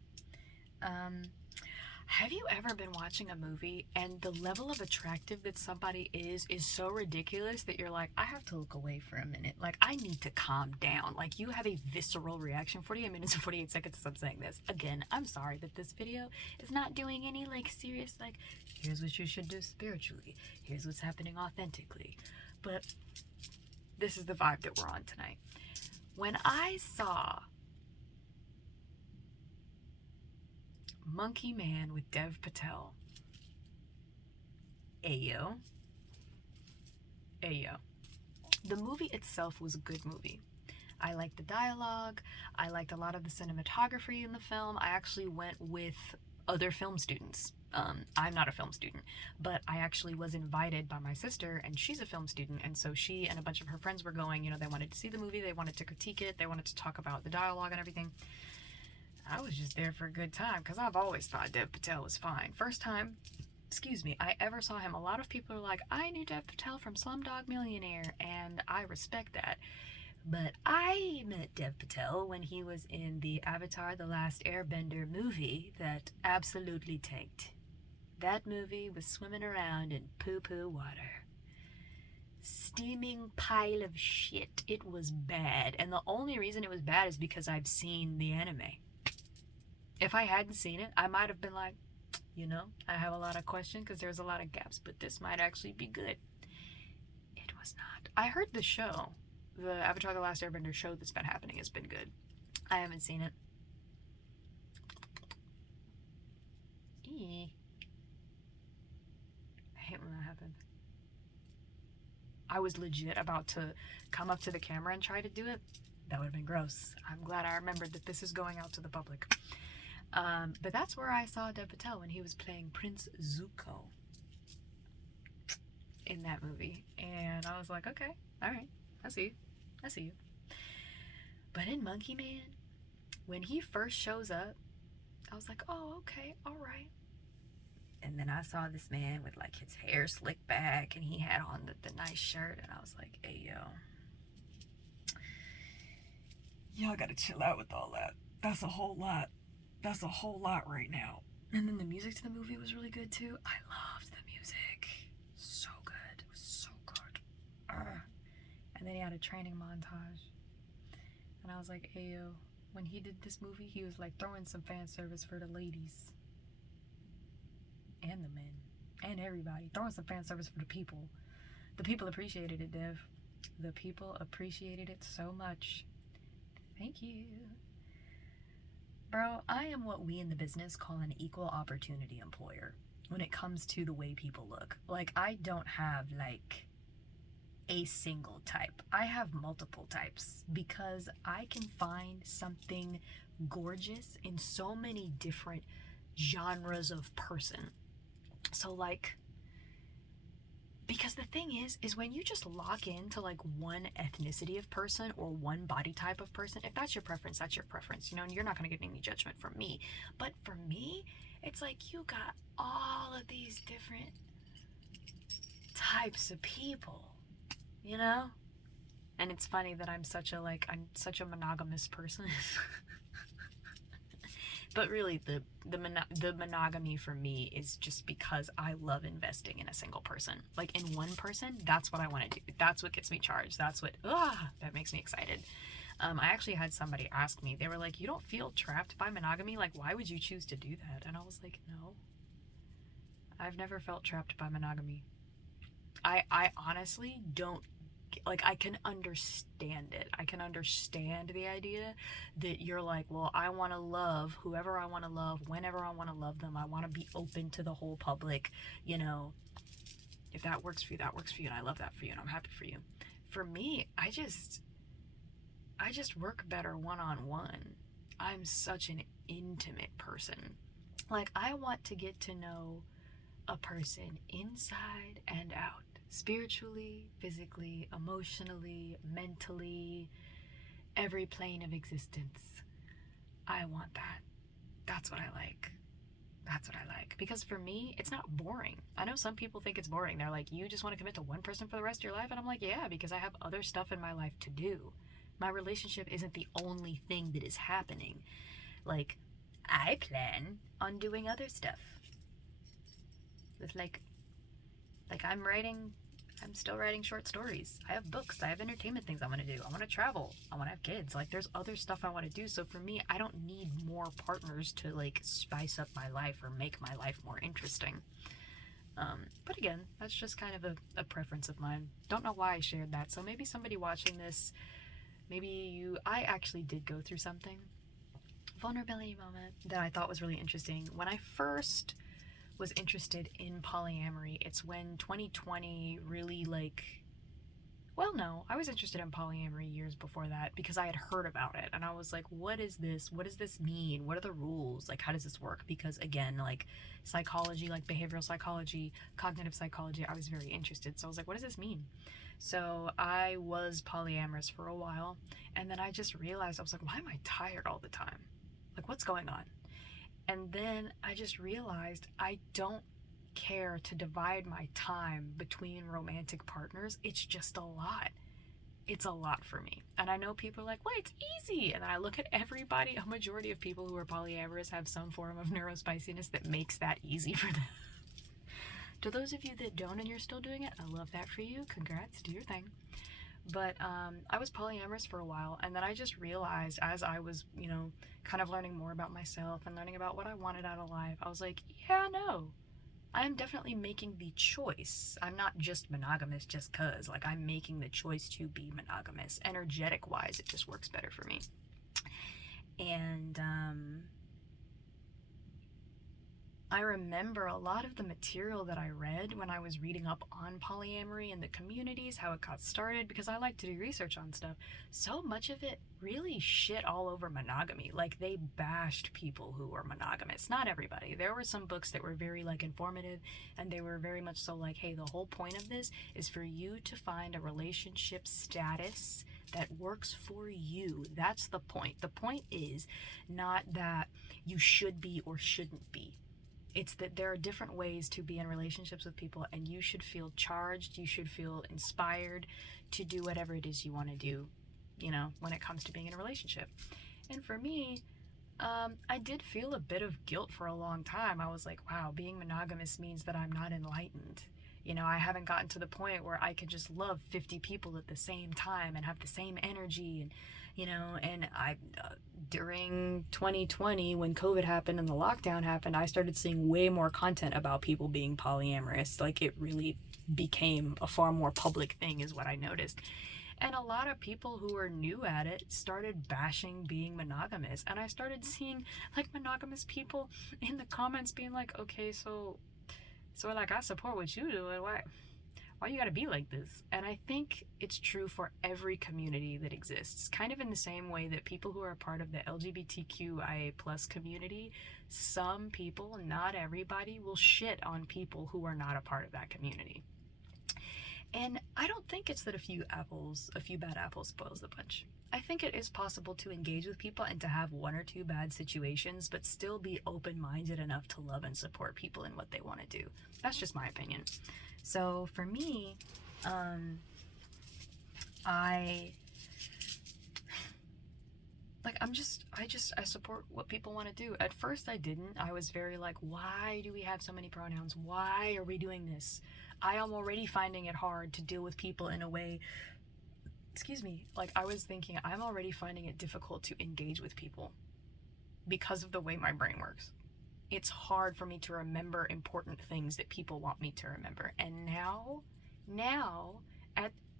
Have you ever been watching a movie and the level of attractive that somebody is so ridiculous that you're like, I have to look away for a minute. Like, I need to calm down. Like, you have a visceral reaction. 48 minutes and 48 seconds as I'm saying this. Again, I'm sorry that this video is not doing any, like, serious, like, here's what you should do spiritually. Here's what's happening authentically. But this is the vibe that we're on tonight. When I saw Monkey Man with Dev Patel. Ayo. The movie itself was a good movie. I liked the dialogue. I liked a lot of the cinematography in the film. I actually went with other film students. I'm not a film student, but I actually was invited by my sister, and she's a film student, and so she and a bunch of her friends were going. You know, they wanted to see the movie, they wanted to critique it, they wanted to talk about the dialogue and everything. I was just there for a good time because I've always thought Dev Patel was fine. First time, excuse me, I ever saw him, a lot of people are like, I knew Dev Patel from Slumdog Millionaire, and I respect that. But I met Dev Patel when he was in the Avatar The Last Airbender movie that absolutely tanked. That movie was swimming around in poo-poo water. Steaming pile of shit. It was bad. And the only reason it was bad is because I've seen the anime. If I hadn't seen it, I might have been like, you know, I have a lot of questions because there's a lot of gaps, but this might actually be good. It was not. I heard the show, the Avatar The Last Airbender show that's been happening has been good. I haven't seen it. I hate when that happens. I was legit about to come up to the camera and try to do it. That would have been gross. I'm glad I remembered that this is going out to the public. But that's where I saw Dev Patel when he was playing Prince Zuko in that movie. And I was like, okay, all right, I see you. But in Monkey Man, when he first shows up, I was like, oh, okay, all right. And then I saw this man with like his hair slicked back and he had on the nice shirt, and I was like, hey, yo, y'all gotta chill out with all that. That's a whole lot. That's a whole lot right now. And then the music to the movie was really good too. I loved the music. So good. It was so good. And then he had a training montage. And I was like, hey, yo, when he did this movie, he was like throwing some fan service for the ladies. And the men. And everybody. Throwing some fan service for the people. The people appreciated it, Dev. The people appreciated it so much. Thank you. Bro, I am what we in the business call an equal opportunity employer when it comes to the way people look. Like, I don't have like a single type. I have multiple types because I can find something gorgeous in so many different genres of person. So like, because the thing is when you just lock into like one ethnicity of person or one body type of person, if that's your preference, that's your preference, you know, and you're not going to get any judgment from me. But for me, it's like you got all of these different types of people, you know? And it's funny that I'm such a monogamous person. But really, the monogamy for me is just because I love investing in a single person. Like, in one person, that's what I want to do. That's what gets me charged. That's what, that makes me excited. I actually had somebody ask me, they were like, you don't feel trapped by monogamy? Like, why would you choose to do that? And I was like, no. I've never felt trapped by monogamy. I honestly don't, like, I can understand it. I can understand the idea that you're like, well, I want to love whoever I want to love, whenever I want to love them. I want to be open to the whole public, you know. If that works for you, that works for you, and I love that for you, and I'm happy for you. For me, I just work better one-on-one. I'm such an intimate person. Like, I want to get to know a person inside and out. Spiritually, physically, emotionally, mentally, every plane of existence. I want that. That's what I like. That's what I like. Because for me, it's not boring. I know some people think it's boring. They're like, you just want to commit to one person for the rest of your life? And I'm like, yeah, because I have other stuff in my life to do. My relationship isn't the only thing that is happening. Like, I plan on doing other stuff. With like I'm still writing short stories. I have books. I have entertainment things I want to do. I want to travel. I want to have kids. Like, there's other stuff I want to do. So for me, I don't need more partners to like spice up my life or make my life more interesting. But again, that's just kind of a preference of mine. Don't know why I shared that. So maybe somebody watching this, I actually did go through something. Vulnerability moment that I thought was really interesting. When I first was interested in polyamory, it's when 2020 really like Well, no, I was interested in polyamory years before that because I had heard about it and I was like, what is this? What does this mean? What are the rules? Like, how does this work? Because again, like psychology, like behavioral psychology, cognitive psychology, I was very interested. So I was like, what does this mean? So I was polyamorous for a while and then I just realized, I was like, why am I tired all the time? Like, what's going on? And then I just realized I don't care to divide my time between romantic partners. It's just a lot. It's a lot for me. And I know people are like, well, it's easy. And then I look at everybody, a majority of people who are polyamorous have some form of neurospiciness that makes that easy for them. To those of you that don't and you're still doing it, I love that for you. Congrats, do your thing. But I was polyamorous for a while, and then I just realized as I was, kind of learning more about myself and learning about what I wanted out of life, I was like, yeah, no, I'm definitely making the choice. I'm not just monogamous just cause. Like, I'm making the choice to be monogamous. Energetic wise, it just works better for me. And I remember a lot of the material that I read when I was reading up on polyamory and the communities, how it got started, because I like to do research on stuff. So much of it really shit all over monogamy. Like, they bashed people who were monogamous. Not everybody. There were some books that were very like informative and they were very much so like, hey, the whole point of this is for you to find a relationship status that works for you. That's the point. The point is not that you should be or shouldn't be. It's that there are different ways to be in relationships with people, and you should feel charged, you should feel inspired to do whatever it is you want to do, when it comes to being in a relationship. And for me, I did feel a bit of guilt for a long time. I was like, wow, being monogamous means that I'm not enlightened. I haven't gotten to the point where I can just love 50 people at the same time and have the same energy. And during 2020, when COVID happened and the lockdown happened, I started seeing way more content about people being polyamorous. Like, it really became a far more public thing, is what I noticed. And a lot of people who were new at it started bashing being monogamous. And I started seeing like monogamous people in the comments being like, okay, so like, I support what you do, and why you gotta be like this? And I think it's true for every community that exists. Kind of in the same way that people who are a part of the LGBTQIA plus community, some people, not everybody, will shit on people who are not a part of that community. And I don't think it's that a few bad apples spoils the bunch. I think it is possible to engage with people and to have one or two bad situations, but still be open-minded enough to love and support people in what they want to do. That's just my opinion. So for me, I support what people want to do. At first I didn't. I was very like, why do we have so many pronouns? Why are we doing this? I am already finding it hard to deal with people in a way, like I was thinking, I'm already finding it difficult to engage with people because of the way my brain works. It's hard for me to remember important things that people want me to remember. And now,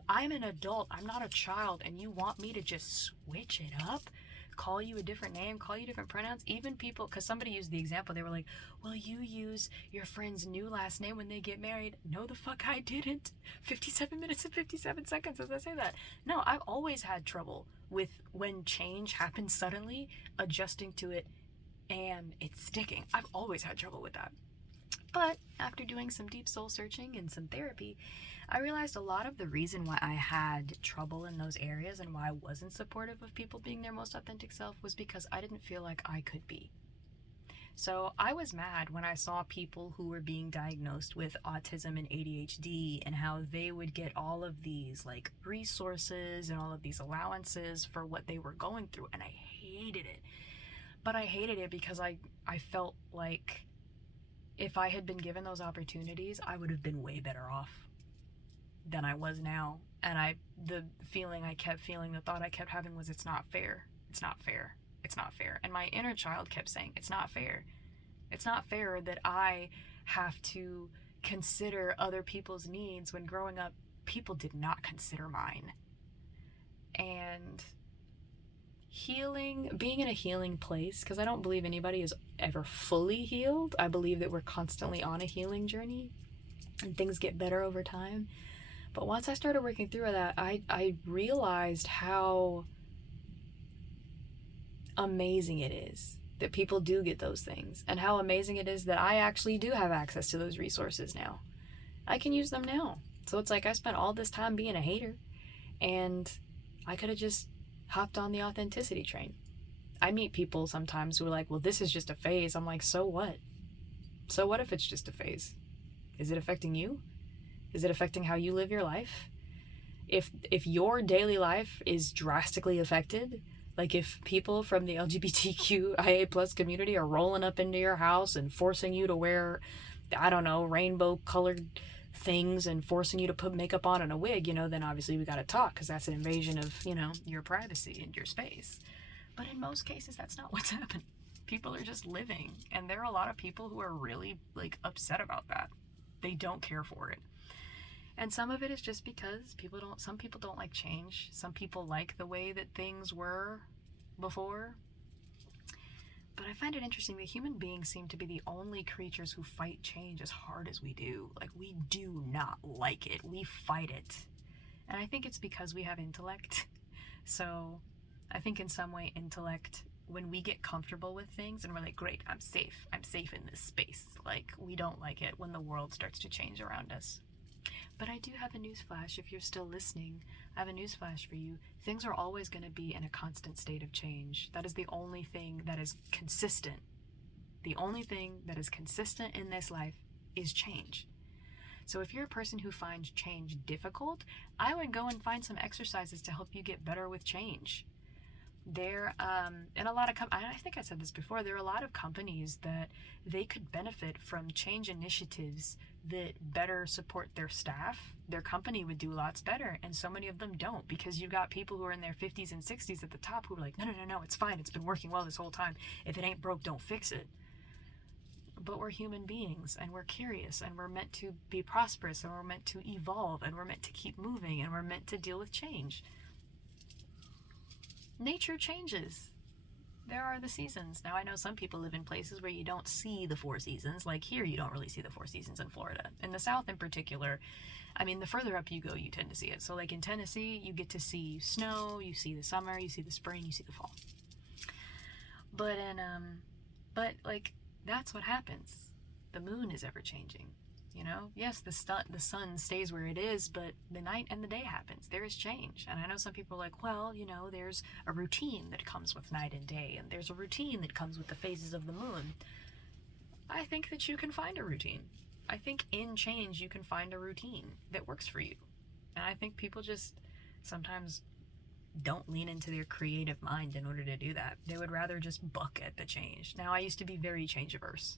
I'm an adult, I'm not a child, and you want me to just switch it up? Call you a different name, call you different pronouns? Even people, because somebody used the example, they were like, well, you use your friend's new last name when they get married. No, the fuck I didn't. 57 minutes and 57 seconds as I say that. No, I've always had trouble with when change happens suddenly, adjusting to it and it's sticking. I've always had trouble with that. But after doing some deep soul searching and some therapy, I realized a lot of the reason why I had trouble in those areas and why I wasn't supportive of people being their most authentic self was because I didn't feel like I could be. So I was mad when I saw people who were being diagnosed with autism and ADHD and how they would get all of these like resources and all of these allowances for what they were going through, and I hated it. But I hated it because I felt like if I had been given those opportunities, I would have been way better off than I was now. And the feeling I kept feeling, the thought I kept having was, it's not fair. It's not fair. It's not fair. And my inner child kept saying, it's not fair. It's not fair that I have to consider other people's needs when growing up, people did not consider mine. And being in a healing place, because I don't believe anybody is ever fully healed. I believe that we're constantly on a healing journey and things get better over time. But once I started working through that, I realized how amazing it is that people do get those things, and how amazing it is that I actually do have access to those resources now. I can use them now. So it's like I spent all this time being a hater, and I could have just hopped on the authenticity train. I meet people sometimes who are like, well, this is just a phase. I'm like, so what? So what if it's just a phase? Is it affecting you? Is it affecting how you live your life? If your daily life is drastically affected, like if people from the LGBTQIA plus community are rolling up into your house and forcing you to wear, I don't know, rainbow colored things and forcing you to put makeup on and a wig, then obviously we got to talk, because that's an invasion of, your privacy and your space. But in most cases, that's not what's happening. People are just living, and there are a lot of people who are really upset about that. They don't care for it. And some of it is just because some people don't like change. Some people like the way that things were before. But I find it interesting that human beings seem to be the only creatures who fight change as hard as we do. We do not like it. We fight it. And I think it's because we have intellect. So I think in some way intellect, when we get comfortable with things and we're like, great, I'm safe in this space. We don't like it when the world starts to change around us. But I do have a newsflash. If you're still listening, I have a newsflash for you. Things are always going to be in a constant state of change. That is the only thing that is consistent. The only thing that is consistent in this life is change. So if you're a person who finds change difficult, I would go and find some exercises to help you get better with change. There, and a lot of, I think I said this before, there are a lot of companies that they could benefit from change initiatives that better support their staff. Their company would do lots better, and so many of them don't, because you've got people who are in their 50s and 60s at the top who are like, no, it's fine, it's been working well this whole time. If it ain't broke, don't fix it. But we're human beings, and we're curious, and we're meant to be prosperous, and we're meant to evolve, and we're meant to keep moving, and we're meant to deal with change. Nature changes. There are the seasons. Now, I know some people live in places where you don't see the 4 seasons. Like here, you don't really see the 4 seasons in Florida. In the South in particular, the further up you go, you tend to see it. So in Tennessee, you get to see snow, you see the summer, you see the spring, you see the fall. But that's what happens. The moon is ever changing. Yes, the sun stays where it is, but the night and the day happens. There is change. And I know some people are like, well, there's a routine that comes with night and day, and there's a routine that comes with the phases of the moon. I think that you can find a routine. I think in change you can find a routine that works for you. And I think people just sometimes don't lean into their creative mind in order to do that. They would rather just buck at the change. Now, I used to be very change averse.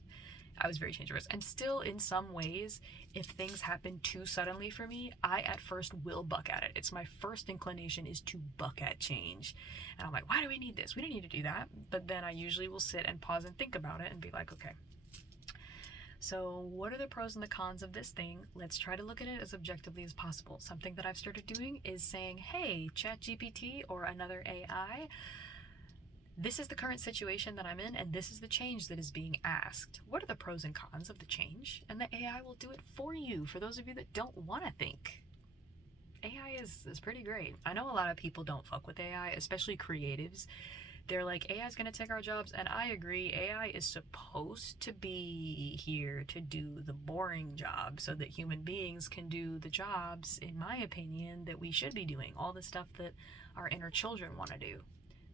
I was very change averse. And still, in some ways, if things happen too suddenly for me, I at first will buck at it. It's my first inclination is to buck at change. And I'm like, why do we need this? We don't need to do that. But then I usually will sit and pause and think about it and be like, okay, so what are the pros and the cons of this thing? Let's try to look at it as objectively as possible. Something that I've started doing is saying, hey, ChatGPT or another AI, this is the current situation that I'm in, and this is the change that is being asked. What are the pros and cons of the change? And the AI will do it for you, for those of you that don't want to think. AI is pretty great. I know a lot of people don't fuck with AI, especially creatives. They're like, AI is going to take our jobs, and I agree. AI is supposed to be here to do the boring job so that human beings can do the jobs, in my opinion, that we should be doing. All the stuff that our inner children want to do,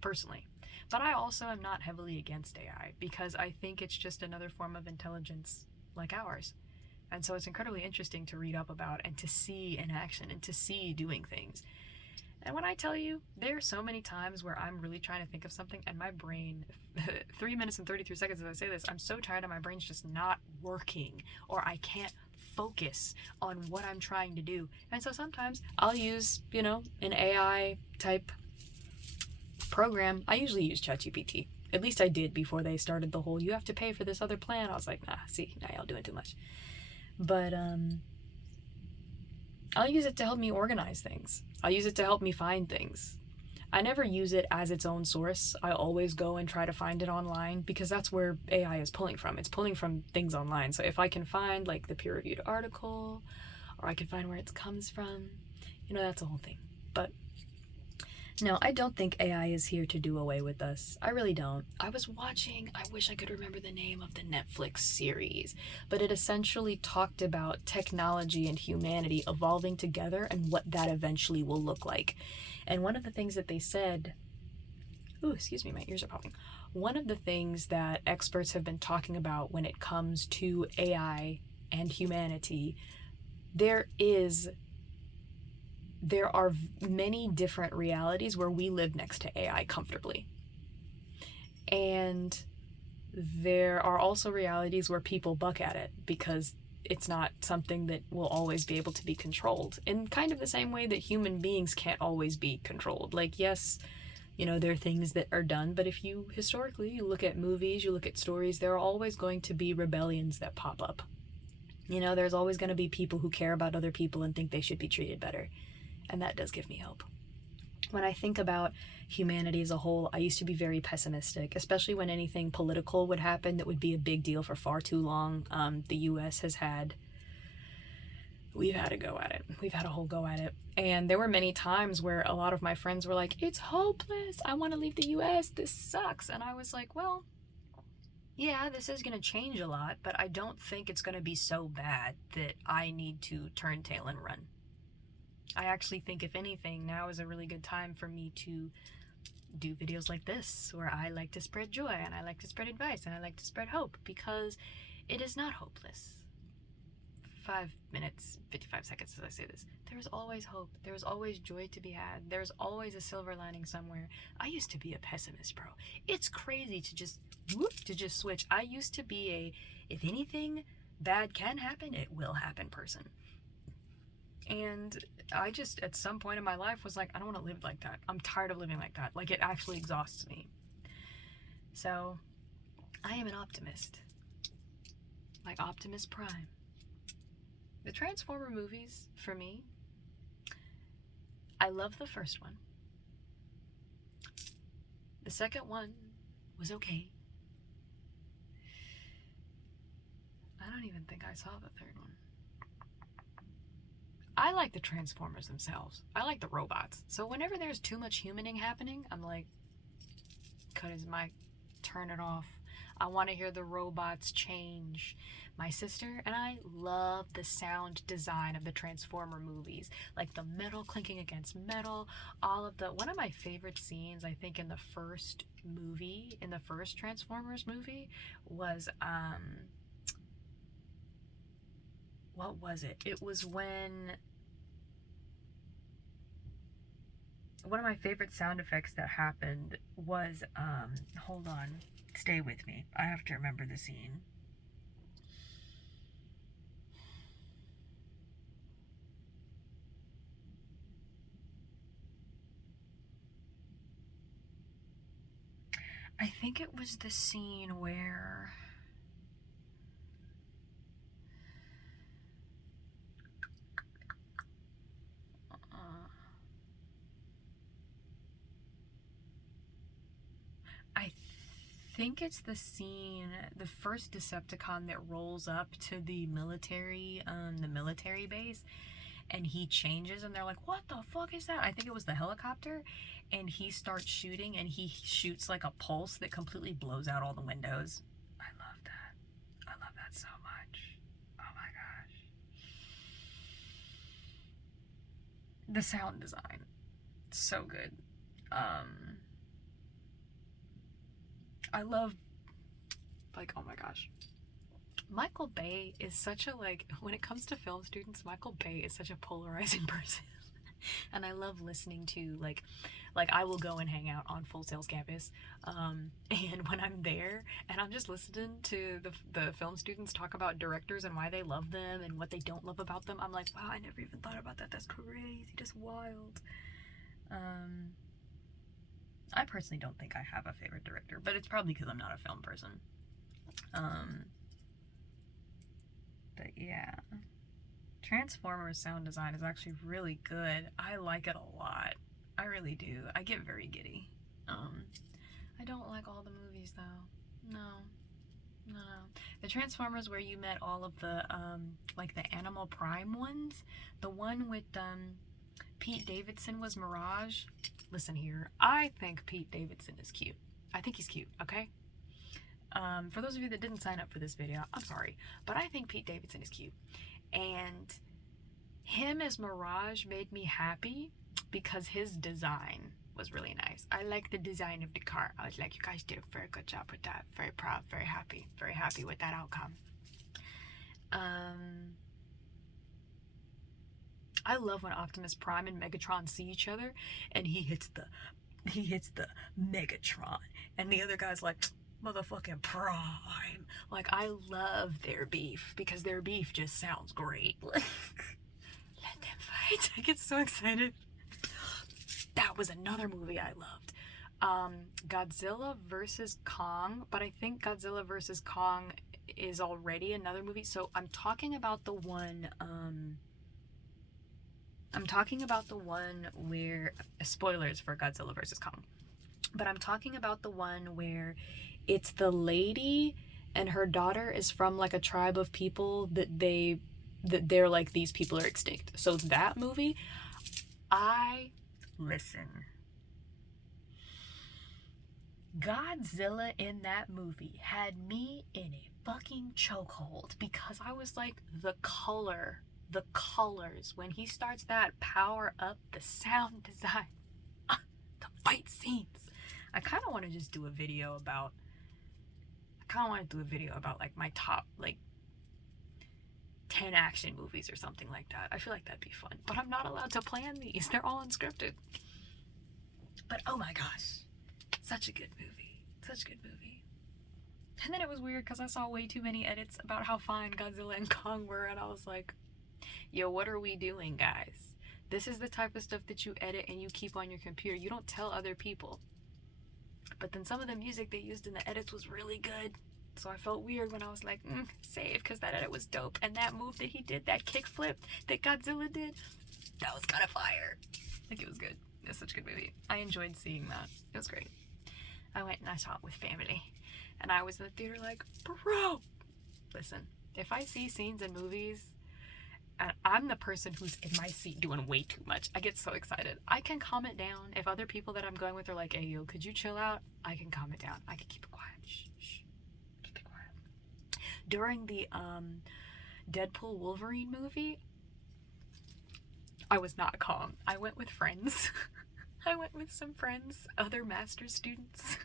personally. But I also am not heavily against AI, because I think it's just another form of intelligence like ours. And so it's incredibly interesting to read up about and to see in action and to see doing things. And when I tell you, there are so many times where I'm really trying to think of something and my brain, 3 minutes and 33 seconds as I say this, I'm so tired and my brain's just not working, or I can't focus on what I'm trying to do. And so sometimes I'll use, an AI type program. I usually use ChatGPT. At least I did before they started the whole, you have to pay for this other plan. I was like, now y'all doing too much. But I'll use it to help me organize things. I'll use it to help me find things. I never use it as its own source. I always go and try to find it online, because that's where AI is pulling from. It's pulling from things online. So if I can find the peer-reviewed article, or I can find where it comes from. You know, that's a whole thing. But no, I don't think AI is here to do away with us. I really don't. I was watching, I wish I could remember the name of the Netflix series, but it essentially talked about technology and humanity evolving together and what that eventually will look like. And one of the things that they said, ooh, excuse me, my ears are popping. One of the things that experts have been talking about when it comes to AI and humanity, there are many different realities where we live next to AI comfortably. And there are also realities where people buck at it because it's not something that will always be able to be controlled. In kind of the same way that human beings can't always be controlled. Like, yes, you know, there are things that are done, but if you historically, you look at movies, you look at stories, there are always going to be rebellions that pop up. You know, there's always going to be people who care about other people and think they should be treated better. And that does give me hope. When I think about humanity as a whole, I used to be very pessimistic, especially when anything political would happen that would be a big deal for far too long. The US we've had a go at it. We've had a whole go at it. And there were many times where a lot of my friends were like, it's hopeless. I want to leave the US. This sucks. And I was like, well, yeah, this is going to change a lot, but I don't think it's going to be so bad that I need to turn tail and run. I actually think, if anything, now is a really good time for me to do videos like this, where I like to spread joy, and I like to spread advice, and I like to spread hope, because it is not hopeless. 5 minutes, 55 seconds as I say this. There is always hope. There is always joy to be had. There's always a silver lining somewhere. I used to be a pessimist, bro. It's crazy to just switch. I used to be a, if anything bad can happen, it will happen person. And I just, at some point in my life, was like, I don't want to live like that. I'm tired of living like that. Like, it actually exhausts me. So, I am an optimist. Like Optimus Prime. The Transformer movies, for me, I love the first one. The second one was okay. I don't even think I saw the third one. I like the Transformers themselves. I like the robots. So whenever there's too much humaning happening, I'm like, cut his mic, turn it off. I want to hear the robots change. My sister and I love the sound design of the Transformer movies. Like the metal clinking against metal, one of my favorite scenes, I think, in the first Transformers movie was, what was it? It was when one of my favorite sound effects that happened was, hold on, stay with me. I have to remember the scene. I think it was the scene where I think it's the scene, the first Decepticon that rolls up to the military base, and he changes, and they're like, what the fuck is that? I think it was the helicopter, and he starts shooting, and he shoots like a pulse that completely blows out all the windows. I love that. I love that so much. Oh my gosh. The sound design, so good. I love, like, oh my gosh. Michael Bay is such a, like, when it comes to film students, Michael Bay is such a polarizing person. And I love listening to, like I will go and hang out on Full Sail's campus, and when I'm there and I'm just listening to the film students talk about directors and why they love them and what they don't love about them, I'm like, wow, I never even thought about that. That's crazy, just wild. I personally don't think I have a favorite director, but it's probably because I'm not a film person. But yeah, Transformers sound design is actually really good. I like it a lot. I really do. I get very giddy. I don't like all the movies though. No. No. The Transformers where you met all of the like the Animal Prime ones, the one with Pete Davidson was Mirage. Listen here, I think Pete Davidson is cute. I think he's cute, okay? For those of you that didn't sign up for this video, I'm sorry, but I think Pete Davidson is cute. And him as Mirage made me happy because his design was really nice. I like the design of the car. I was like, you guys did a very good job with that. Very proud, very happy with that outcome. I love when Optimus Prime and Megatron see each other and he hits the Megatron and the other guy's like, motherfucking Prime. Like, I love their beef because their beef just sounds great. Let them fight. I get so excited. That was another movie I loved. Godzilla vs. Kong, but I think Godzilla vs. Kong is already another movie. So I'm talking about the one where, spoilers for Godzilla vs. Kong, but I'm talking about the one where it's the lady and her daughter is from like a tribe of people that they're like, these people are extinct. So that movie, listen. Godzilla in that movie had me in a fucking chokehold because I was like, the colors, when he starts that power up, the sound design, the fight scenes. I kind of want to just do a video about, like my top like 10 action movies or something like that. I feel like that'd be fun, but I'm not allowed to plan these. They're all unscripted. But oh my gosh, such a good movie. Such a good movie. And then it was weird because I saw way too many edits about how fine Godzilla and Kong were, and I was like, yo, what are we doing, guys? This is the type of stuff that you edit and you keep on your computer. You don't tell other people. But then some of the music they used in the edits was really good. So I felt weird when I was like, save, because that edit was dope. And that move that he did, that kickflip that Godzilla did, that was kind of fire. Like, it was good. It was such a good movie. I enjoyed seeing that. It was great. I went and I saw it with family. And I was in the theater like, bro! Listen, if I see scenes in movies, and I'm the person who's in my seat doing way too much, I get so excited. I can calm it down. If other people that I'm going with are like, hey, yo, could you chill out? I can calm it down. I can keep it quiet. Shh. Keep it quiet. During the Deadpool Wolverine movie, I was not calm. I went with friends. I went with some friends, other master's students,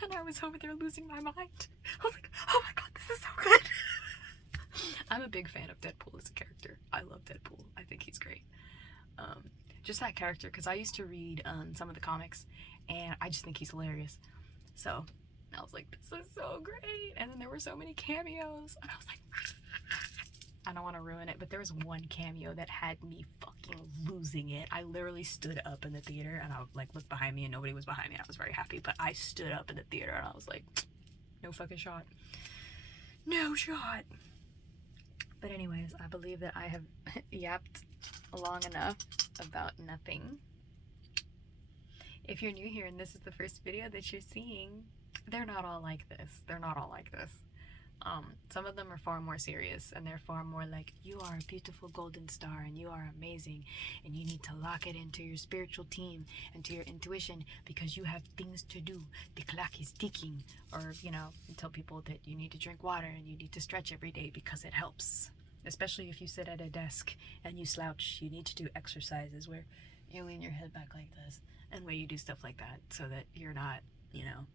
and I was over there losing my mind. I was like, oh my god, this is so good. I'm a big fan of Deadpool as a character. I love Deadpool. I think he's great. Just that character, because I used to read some of the comics, and I just think he's hilarious. So I was like, this is so great. And then there were so many cameos, and I was like, I don't want to ruin it, but there was one cameo that had me fucking losing it. I literally stood up in the theater, and I would like look behind me, and nobody was behind me. I was very happy, but I stood up in the theater, and I was like, no fucking shot. No shot. But anyways, I believe that I have yapped long enough about nothing. If you're new here and this is the first video that you're seeing, they're not all like this. They're not all like this. Some of them are far more serious, and they're far more like, you are a beautiful golden star and you are amazing and you need to lock it into your spiritual team and to your intuition because you have things to do. The clock is ticking. Or, you know, you tell people that you need to drink water and you need to stretch every day because it helps. Especially if you sit at a desk and you slouch, you need to do exercises where you lean your head back like this and where you do stuff like that so that you're not, you know,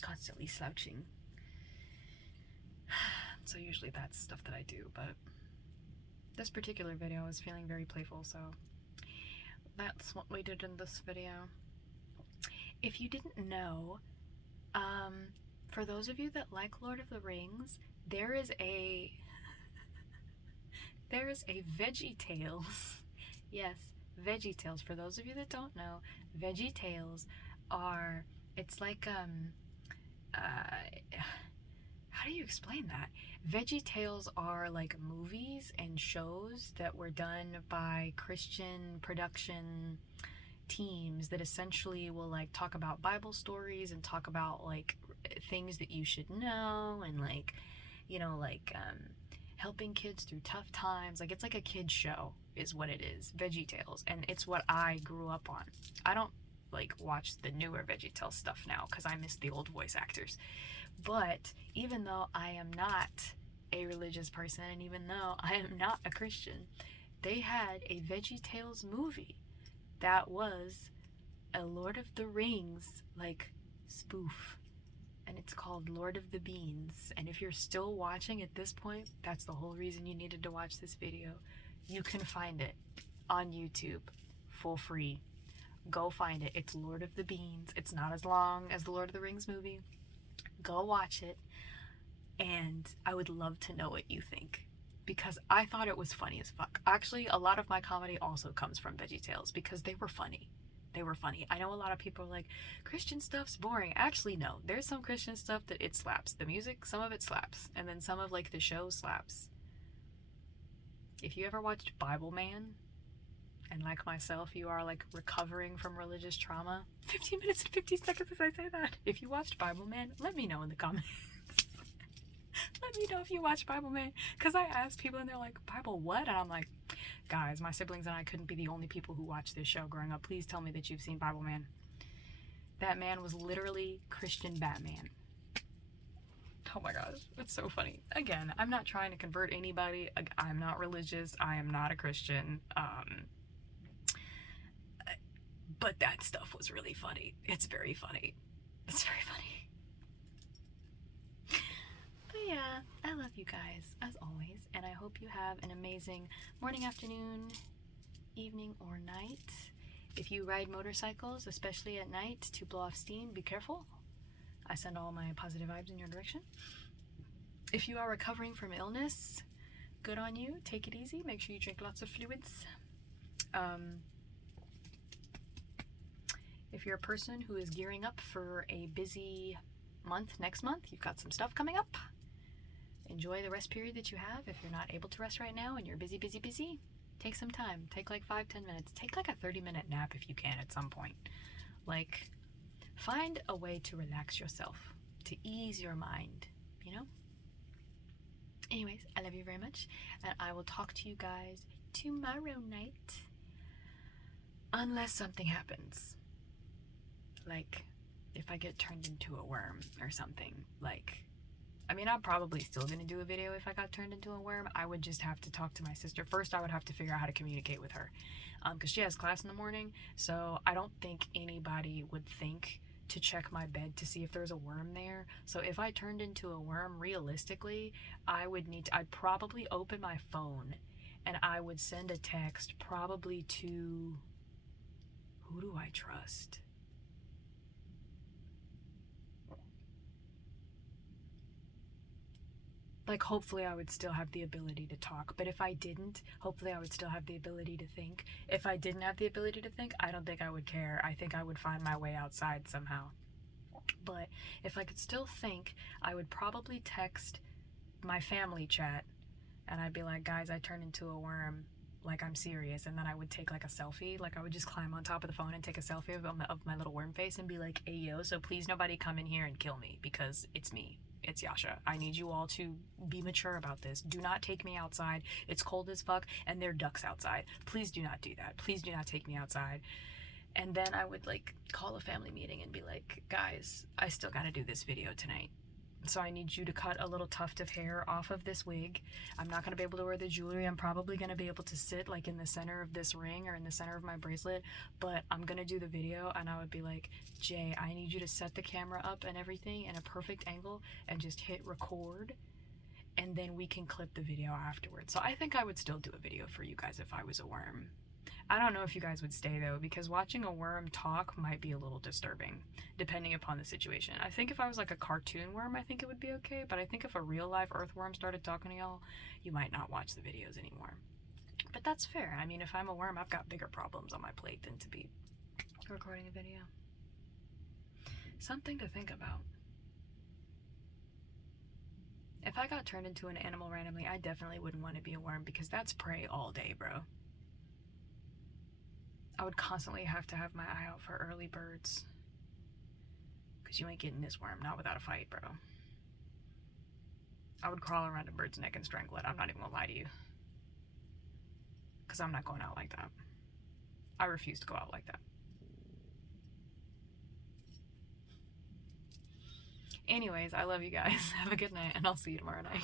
constantly slouching. So usually that's stuff that I do, but this particular video I was feeling very playful, so that's what we did in this video. If you didn't know, for those of you that like Lord of the Rings, there is a VeggieTales. Yes, VeggieTales. For those of you that don't know, VeggieTales are, it's like how do you explain that? VeggieTales are like movies and shows that were done by Christian production teams that essentially will like talk about Bible stories and talk about like things that you should know and like you know, like helping kids through tough times. Like, it's like a kid's show is what it is, VeggieTales, and it's what I grew up on. I don't like watch the newer VeggieTales stuff now because I miss the old voice actors. But even though I am not a religious person, and even though I am not a Christian, they had a VeggieTales movie that was a Lord of the Rings like spoof, and it's called Lord of the Beans. And if you're still watching at this point, that's the whole reason you needed to watch this video. You can find it on YouTube for free. Go find it. It's Lord of the Beans. It's not as long as the Lord of the Rings movie. Go watch it, and I would love to know what you think, because I thought it was funny as fuck. Actually, a lot of my comedy also comes from VeggieTales because they were funny. They were funny. I know a lot of people are like, Christian stuff's boring. Actually, no. There's some Christian stuff that it slaps. The music, some of it slaps. And then some of like the show slaps. If you ever watched Bible Man, and like myself, you are like recovering from religious trauma, 15 minutes and 50 seconds as I say that. If you watched Bible Man, let me know in the comments. Let me know if you watch Bible Man, because I ask people and they're like, Bible what? And I'm like, guys, my siblings and I couldn't be the only people who watched this show growing up. Please tell me that you've seen Bible Man. That man was literally Christian Batman. Oh my gosh, it's so funny. Again, I'm not trying to convert anybody. I'm not religious. I am not a Christian. But that stuff was really funny. It's very funny. It's very funny. But yeah, I love you guys, as always, and I hope you have an amazing morning, afternoon, evening, or night. If you ride motorcycles, especially at night, to blow off steam, be careful. I send all my positive vibes in your direction. If you are recovering from illness, good on you. Take it easy. Make sure you drink lots of fluids. If you're a person who is gearing up for a busy month next month, you've got some stuff coming up. Enjoy the rest period that you have. If you're not able to rest right now and you're busy, take some time. Take like 5-10 minutes. Take like a 30-minute nap if you can at some point. Like, find a way to relax yourself, to ease your mind, you know? Anyways, I love you very much, and I will talk to you guys tomorrow night. Unless something happens. Like, if I get turned into a worm or something. Like, I mean, I'm probably still gonna do a video if I got turned into a worm. I would just have to talk to my sister. First, I would have to figure out how to communicate with her. Because she has class in the morning, so I don't think anybody would think to check my bed to see if there's a worm there. So if I turned into a worm, realistically, I'd probably open my phone and I would send a text probably to, who do I trust? Like, hopefully I would still have the ability to talk, but if I didn't, hopefully I would still have the ability to think. If I didn't have the ability to think, I don't think I would care. I think I would find my way outside somehow. But if I could still think, I would probably text my family chat, and I'd be like, guys, I turned into a worm. Like, I'm serious. And then I would take like a selfie. Like, I would just climb on top of the phone and take a selfie of my little worm face and be like, hey yo, so please nobody come in here and kill me, because it's me. It's Yasha. I need you all to be mature about this. Do not take me outside. It's cold as fuck and there are ducks outside. Please do not do that. Please do not take me outside. And then I would like call a family meeting and be like, guys, I still gotta do this video tonight. So I need you to cut a little tuft of hair off of this wig. I'm not gonna be able to wear the jewelry. I'm probably gonna be able to sit like in the center of this ring or in the center of my bracelet, but I'm gonna do the video. And I would be like, Jay, I need you to set the camera up and everything in a perfect angle and just hit record, and then we can clip the video afterwards. So I think I would still do a video for you guys if I was a worm. I don't know if you guys would stay though, because watching a worm talk might be a little disturbing, depending upon the situation. I think if I was like a cartoon worm, I think it would be okay, but I think if a real life earthworm started talking to y'all, you might not watch the videos anymore. But that's fair. I mean, if I'm a worm, I've got bigger problems on my plate than to be recording a video. Something to think about. If I got turned into an animal randomly, I definitely wouldn't want to be a worm, because that's prey all day, bro. I would constantly have to have my eye out for early birds, because you ain't getting this worm, not without a fight, bro. I would crawl around a bird's neck and strangle it. I'm not even gonna lie to you. Because I'm not going out like that. I refuse to go out like that. Anyways, I love you guys. Have a good night, and I'll see you tomorrow night.